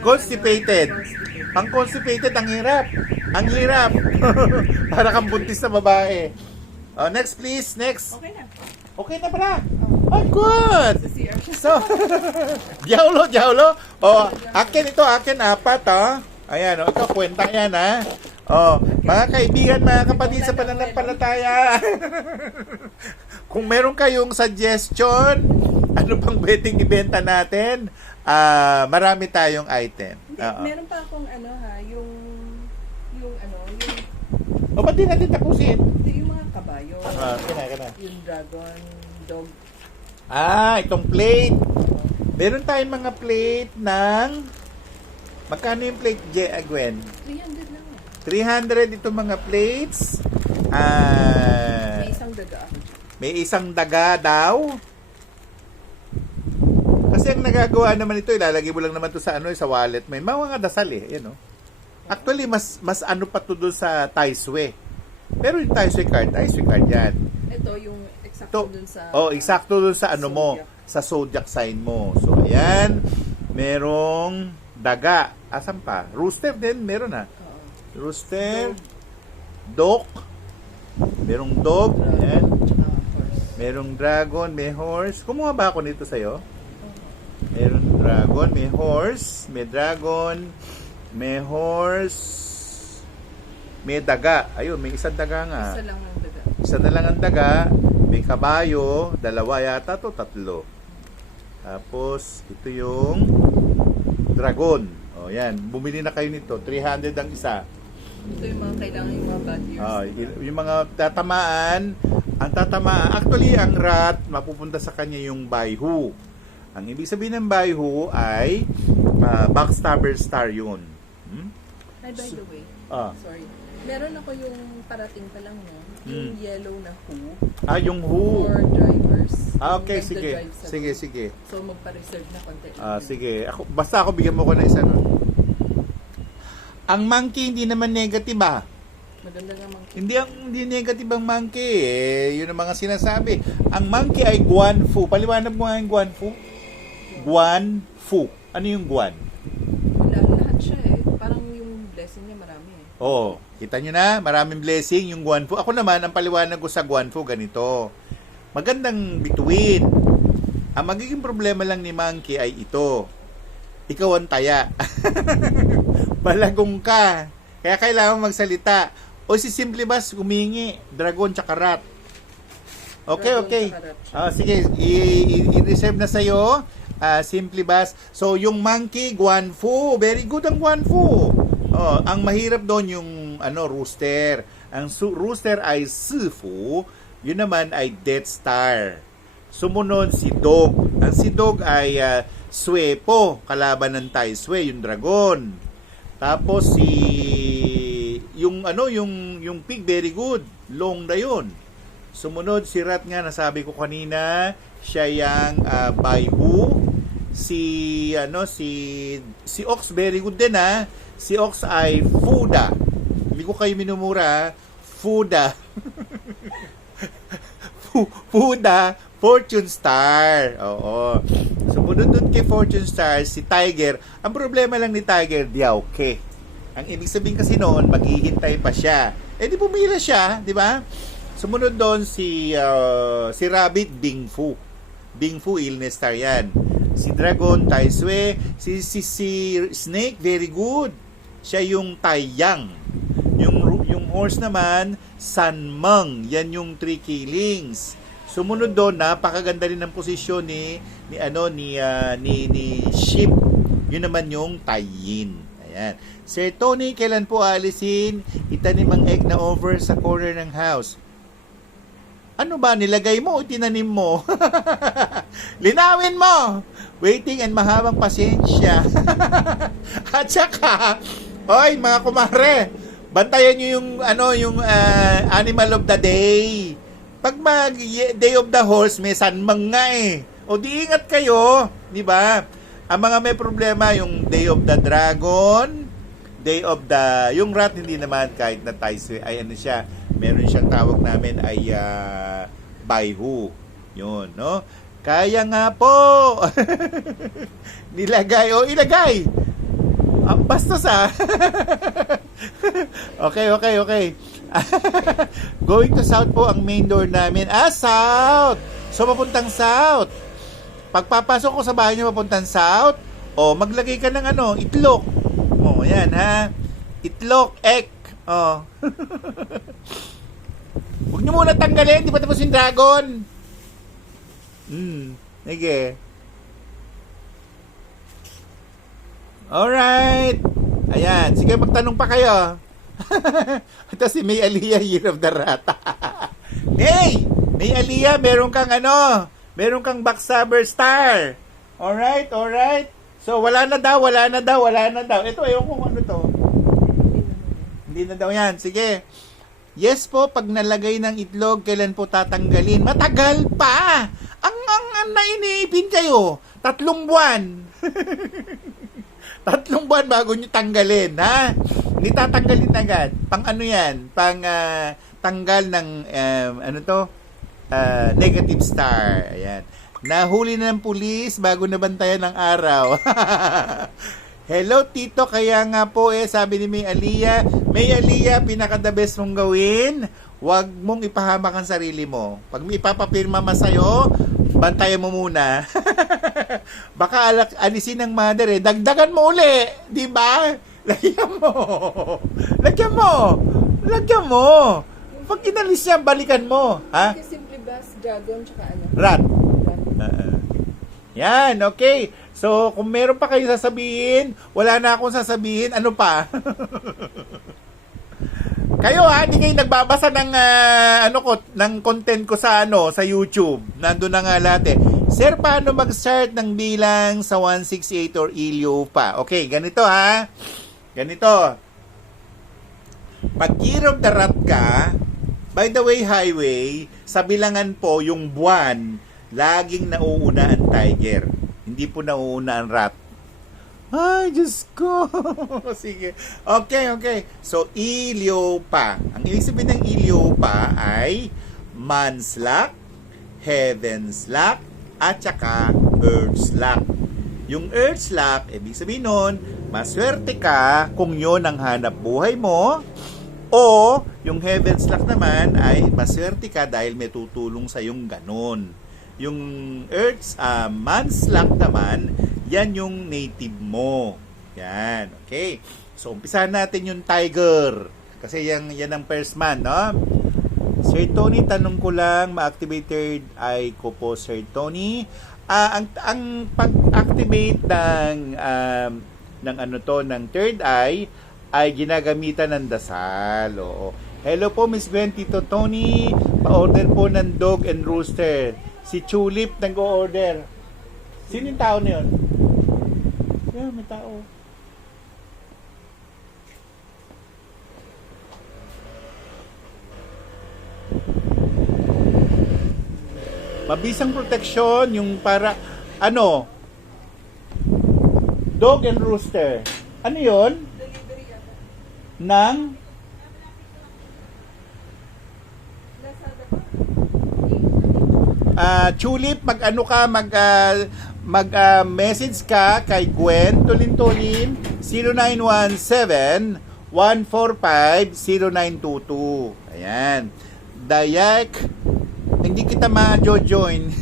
Constipated. Ang constipated, ang hirap. Ang hirap. Para kang buntis na babae. Next please, next. Okay na. Okay na pala. Oh, good. Sa CR siya. So, Diaulo. Akin 4 Ayan, ito, kwenta yan, mga kaibigan, mga kapatid sa pananampalataya. Kung meron kayong suggestion, ano pang pwedeng ibenta natin, marami tayong item. Meron pa akong yung Ba't di natin tapusin? yung mga kabayo. Kana. Yung dragon, dog. Itong plate. Meron tayong mga plate ng... Magkano yung plate, Gwen? 300 lang. 300 itong mga plates. May isang daga ako. May isang daga daw. Kasi ang nagagawa naman ito, ilalagay mo lang naman ito sa sa wallet. May mga dasal Yan, Actually, mas ano pa to doon sa Taiswe. Pero yung Taiswe card yan. Ito yung eksakto dun sa... eksakto doon sa mo, sa zodiac sign mo. So, ayan. Merong daga. Asan pa? Rooster din, meron Rooster. Dog. Merong dog. Ayan. Merong dragon, may horse. Kumuha ba ako nito sa'yo? Merong dragon, may horse, may dragon, may horse, may daga. Ayun, may isang daga nga. Isa lang ang daga. Isa na lang ang daga. May kabayo, dalawa yata to, tatlo. Tapos, ito yung dragon. O, yan. Bumili na kayo nito. 300 ang isa. Ito yung mga kailangan yung mga bad years. Yung mga tatamaan, ang tatamaan, actually, ang rat, mapupunta sa kanya yung Baihu. Ang ibig sabihin ng Baihu ay backstabber star yun. Ay, by the way, Ah. sorry. Meron ako yung parating pa lang, no? Yung yellow na Who Yung Who. for drivers. Okay, Yung sige. nagda-drive sa Sige, Who. sige. So, magpa-reserve na konti. Sige. Basta ako, bigyan mo ko na isa nun. Ang monkey, hindi naman negative ah. Maganda nga monkey. Hindi negative ang monkey. Yun ang mga sinasabi. Ang monkey ay guanfu. Paliwanag mo nga yung guanfu. Guanfu. Ano yung guan? Lahat siya eh. Parang yung blessing niya marami eh. Oo. Kita nyo na, maraming blessing yung guanfu. Ako naman, ang paliwanag ko sa guanfu, ganito. Magandang bituin. Ang magiging problema lang ni monkey ay ito. Ikaw ang taya. Balagong ka. Kaya kailangan magsalita. O si Simple Bas, humingi. Dragon tsaka rat. Okay, Dragon okay. tsaka rat. Sige, i-reserve na sa'yo. Simple Bas. So, yung monkey, guanfu. Very good ang guanfu. Ang mahirap doon yung rooster. Ang rooster ay sifu. Yun naman ay Death Star. Sumunod si Dog. Ang si Dog ay Swepo, kalaban ng Tai Swe, yung dragon. Tapos yung pig, very good. Long na yun. Sumunod si Rat nga, nasabi ko kanina, siya yung Baihu. Si Ox, very good din ha. Si Ox ay Fuda. Hindi ko kayo minumura. Fuda. Fuda, Fortune Star. Oo. Sumunod dun kay Fortune Star, si Tiger. Ang problema lang ni Tiger, Diawke. Ang ibig sabihin kasi noon, maghihintay pa siya. Di pumila siya, di ba? Sumunod doon si Rabbit, Bingfu. Bingfu, Illness Star yan. Si Dragon, Tai Swe. Si Snake, very good. Siya yung Taiyang. Yung horse naman, Sanmeng. Yan yung 3 killings. Sumunod doon, napakaganda rin ng posisyon ni Sheep. Yun naman yung Taiyin. Ayan. Sir Tony, kailan po aalisin itanim ang egg na over sa corner ng house? Ano ba, nilagay mo o tinanim mo? Linawin mo! Waiting and mahabang pasensya. At saka, oy, mga kumare, bantayan nyo yung animal of the day. Pag day of the horse, may sanmang nga eh. O di ingat kayo, di ba? Ang mga may problema, yung day of the dragon, yung rat hindi naman kahit na Taiswe, ay siya, meron siyang tawag namin ay Baihu. Yun, no? Kaya nga po. Ilagay. Bastos Okay. Going to south po ang main door namin. South! So, papuntang south. Pagpapasok ko sa bahay niyo, papuntang south. Maglagay ka ng itlog. Yan ha. Itlog, egg. Huwag niyo muna tanggalin. Di pa tapos yung dragon. Sige. Alright. Ayan. Sige, magtanong pa kayo. Ito si May Aliyah, Year of the Rat. May Aliyah, meron kang backstabber star. Alright. So, wala na daw. Ito, ayaw kung ano to. Hindi na daw yan. Sige. Yes po, pag nalagay ng itlog, kailan po tatanggalin? Matagal pa! Ang nainiipin kayo. 3 buwan. 3 buwan bago nyo tanggalin, ha? Hindi tatanggalin agad. Pang yan? Pang tanggal ng, negative star. Ayan. Nahuli na ng pulis bago nabantayan ng araw. Hello, Tito. Kaya nga po sabi ni May Aliyah, pinaka-the best mong gawin, huwag mong ipahamak ang sarili mo. Pag may ipapapirma sa'yo, bantayan mo muna. Baka alisin ng mother dagdagan mo uli. Di ba? Lagyan mo. Pag inalis yan, balikan mo. Ha? Kasi Simple Glass, dragon, tsaka ano? Rat. Rat. Yan, okay. So, kung meron pa kayo sasabihin, wala na akong sasabihin, ano pa? Kayo hindi kayo nagbabasa ng ng content ko sa sa YouTube. Nandoon na nga lahat eh. Sir, paano mag-start ng bilang sa 168 or ilyo pa? Okay, ganito Ganito. Pag year of the rat ka, by the way, highway, sa bilangan po, yung buwan, laging nauuna ang tiger. Hindi po nauuna ang rat. Ay, Diyos ko. Sige. Okay. So, ilyo pa. Ang ibig sabihin ng ilyo pa ay man's luck, heaven's luck, at saka earth's luck. Yung earth's luck, ibig sabihin nun, maswerte ka kung yun ang hanap buhay mo. O, yung heaven's luck naman ay maswerte ka dahil may tutulong sa yung ganun. Yung earth's man's luck naman, yan yung native mo. Yan, okay. So, umpisahan natin yung tiger. Kasi yan ang first man, no? Sir Tony, tanong ko lang, ma-activate third eye ko po, Sir Tony. Ang pag-activate ng third eye ay ginagamitan ng dasal. Oo. Hello po, Miss Gwen, Tito Tony. Pa-order po ng dog and rooster. Si Tulip nag-o-order. Sino yung tao na yun? Yeah, may tao. Mabisang proteksyon, yung para, dog and rooster. Ano yun? Ng? Tulip, mag-message ka kay Gwen Tulin 0917-145-0922. Ayan. Dayak, hindi kita ma-join.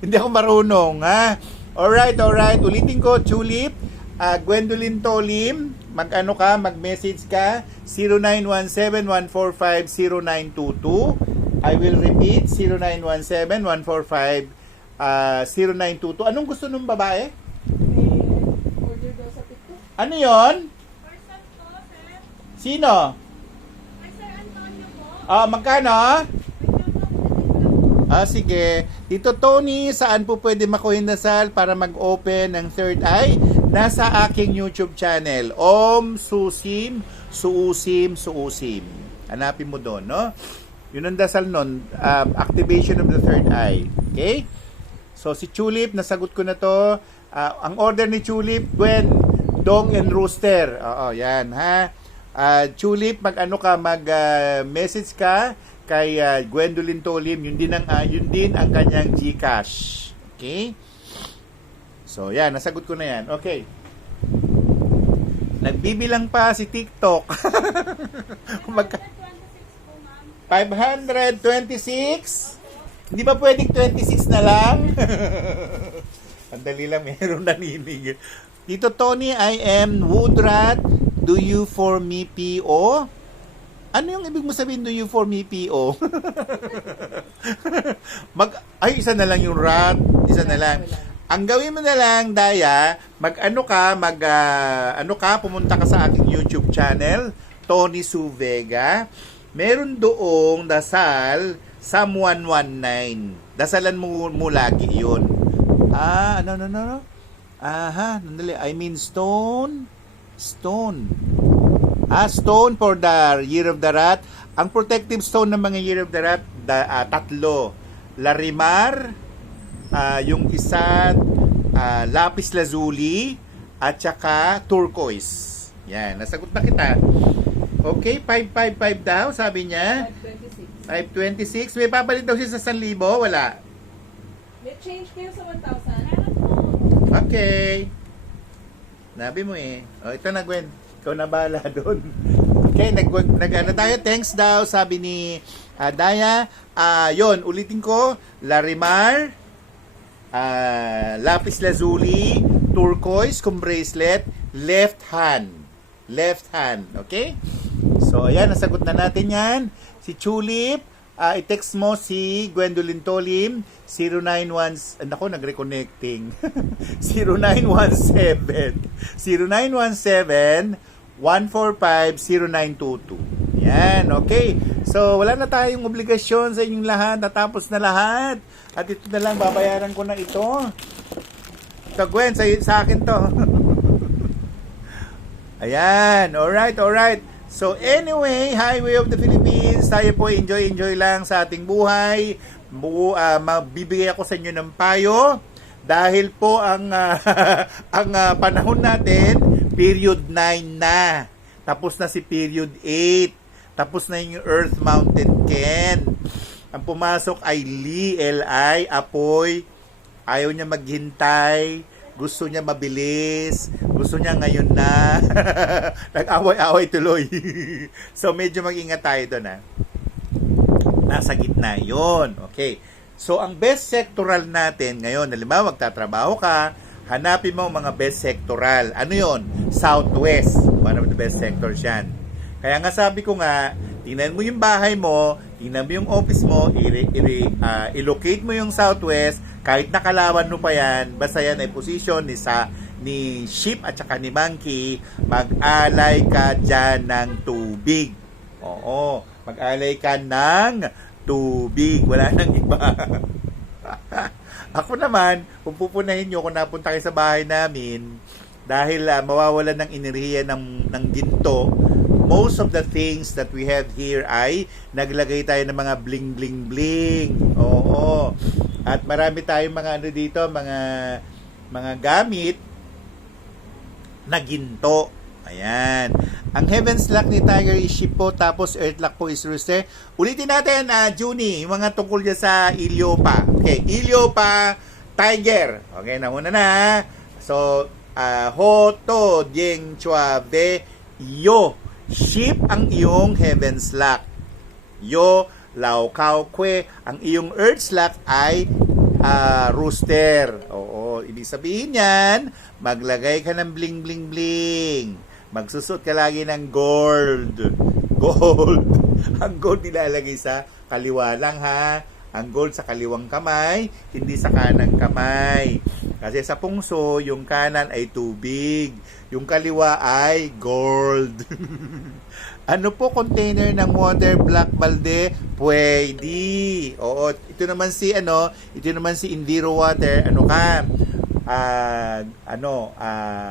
Hindi ako marunong, ha? Alright. Ulitin ko, Tulip, Gwendolyn Tolim, mag-message ka, 0917-145-0922. I will repeat, 0917-145-0922. Anong gusto nung babae? Order daw sa TikTok. Ano yon? Sino? Magkano? Sige. Tito Tony, saan po pwede makuha yung dasal para mag-open ng third eye? Nasa aking YouTube channel. Om Susim, Suusim. Hanapin mo doon, no? Yun ang dasal nun. Activation of the third eye. Okay? So, si Tulip, nasagot ko na to. Ang order ni Tulip, Gwen, dog and rooster. Oo, yan, ha? Tulip, mag-message ka kay Gwendolyn Tolim. Yun din ang kanyang GCash. Okay? So, yan. Nasagot ko na yan. Okay. Nagbibilang pa si TikTok. 526? Hindi ba pwedeng 26 na lang? Ang dali lang, meron naninig. Tito Tony, I am Woodrat. Do you for me PO? Ano yung ibig mo sabihin, do you for me PO? Isa na lang yung rat. Isa na lang. Ang gawin mo na lang, Daya, pumunta ka sa aking YouTube channel, Tony Sue Vega. Meron doong dasal, Psalm 119. Dasalan mo lagi yun. No. Nandali. I mean stone. Stone for the Year of the Rat. Ang protective stone ng mga Year of the Rat, tatlo. Larimar, yung isa, lapis lazuli, at saka turquoise. Yan, nasagot na kita. Okay, 555 daw, sabi niya. 526. May papalit daw siya sa 1,000. Wala. May change kayo sa 1,000. Okay. Nabi mo eh. Ito na, Gwen. Ikaw na bahala doon. Okay, tayo. Thanks daw, sabi ni Daya. Yon, ulitin ko. Larimar, lapis lazuli, turquoise kung bracelet, left hand. Okay? So, ayan, nasagot na natin yan. Si Tulip, i-text mo si Gwendolyn Tolim 091 nako nagreconnecting 0917 1450922. Yan, okay. So wala na tayong obligasyon sa inyong lahat, natapos na lahat. At ito na lang, babayaran ko na ito. So Gwen, sa akin to. Ayan, alright. So anyway, Highway of the Philippines, tayo po enjoy lang sa ating buhay. Mabibigay ako sa inyo ng payo dahil po ang panahon natin period 9 na. Tapos na si period 8. Tapos na yung Earth Mountain Ken. Ang pumasok ay Li, apoy. Ayaw niya maghintay. Gusto niya mabilis. Gusto niya ngayon na. Nag-away-away tuloy. So, medyo mag-ingat tayo doon, ha. Nasa gitna yon. Okay. So, ang best sectoral natin ngayon, halimbawa, magtatrabaho ka, hanapin mo ang mga best sectoral. Ano yon? Southwest. One of the best sectors yan. Kaya nga sabi ko nga, tingnan mo yung bahay mo, tingnan mo yung office mo, i-locate mo yung Southwest, kahit nakalawan mo pa yan, basta yan ay position ni Sheep at saka ni Monkey, mag-alay ka dyan ng tubig. Oo, mag-alay ka ng tubig. Wala nang iba. Ako naman, kung pupunahin nyo, kung napunta kayo sa bahay namin, dahil mawawalan ng enerhiya ng ginto, most of the things that we have here ay naglagay tayo ng mga bling bling bling. Oo. At marami tayong mga ano dito, mga gamit na ginto. Ayan. Ang Heaven's Lock ni Tiger is Ship po, tapos Earth Lock po is Rooster. Ulitin natin, Junie, yung mga tungkol dyan sa Iliopa. Okay, Iliopa, Tiger. Okay, nauna na. So, Hoto, Dieng, Chua, Ve, Yo. Ship ang iyong Heaven's Lock. Yo, Lao, Kao, Kwe. Ang iyong Earth's Lock ay Rooster. Oo, ibig sabihin yan, maglagay ka ng bling bling bling. Magsusot ka lagi ng gold. Gold. Ang gold nilalagay sa kaliwa lang, ha. Ang gold sa kaliwang kamay, hindi sa kanang kamay. Kasi sa pungso, yung kanan ay tubig. Yung kaliwa ay gold. Ano po container ng water black balde? Pwede. Oo, ito naman si Enviro Water. Ano ka?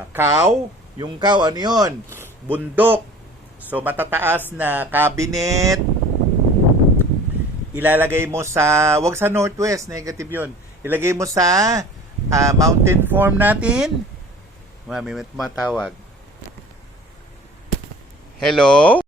Cow. Yung cow, ano yun? Bundok. So, matataas na cabinet. Ilalagay mo wag sa northwest, negative yun. Ilagay mo sa mountain form natin. May matawag. Hello?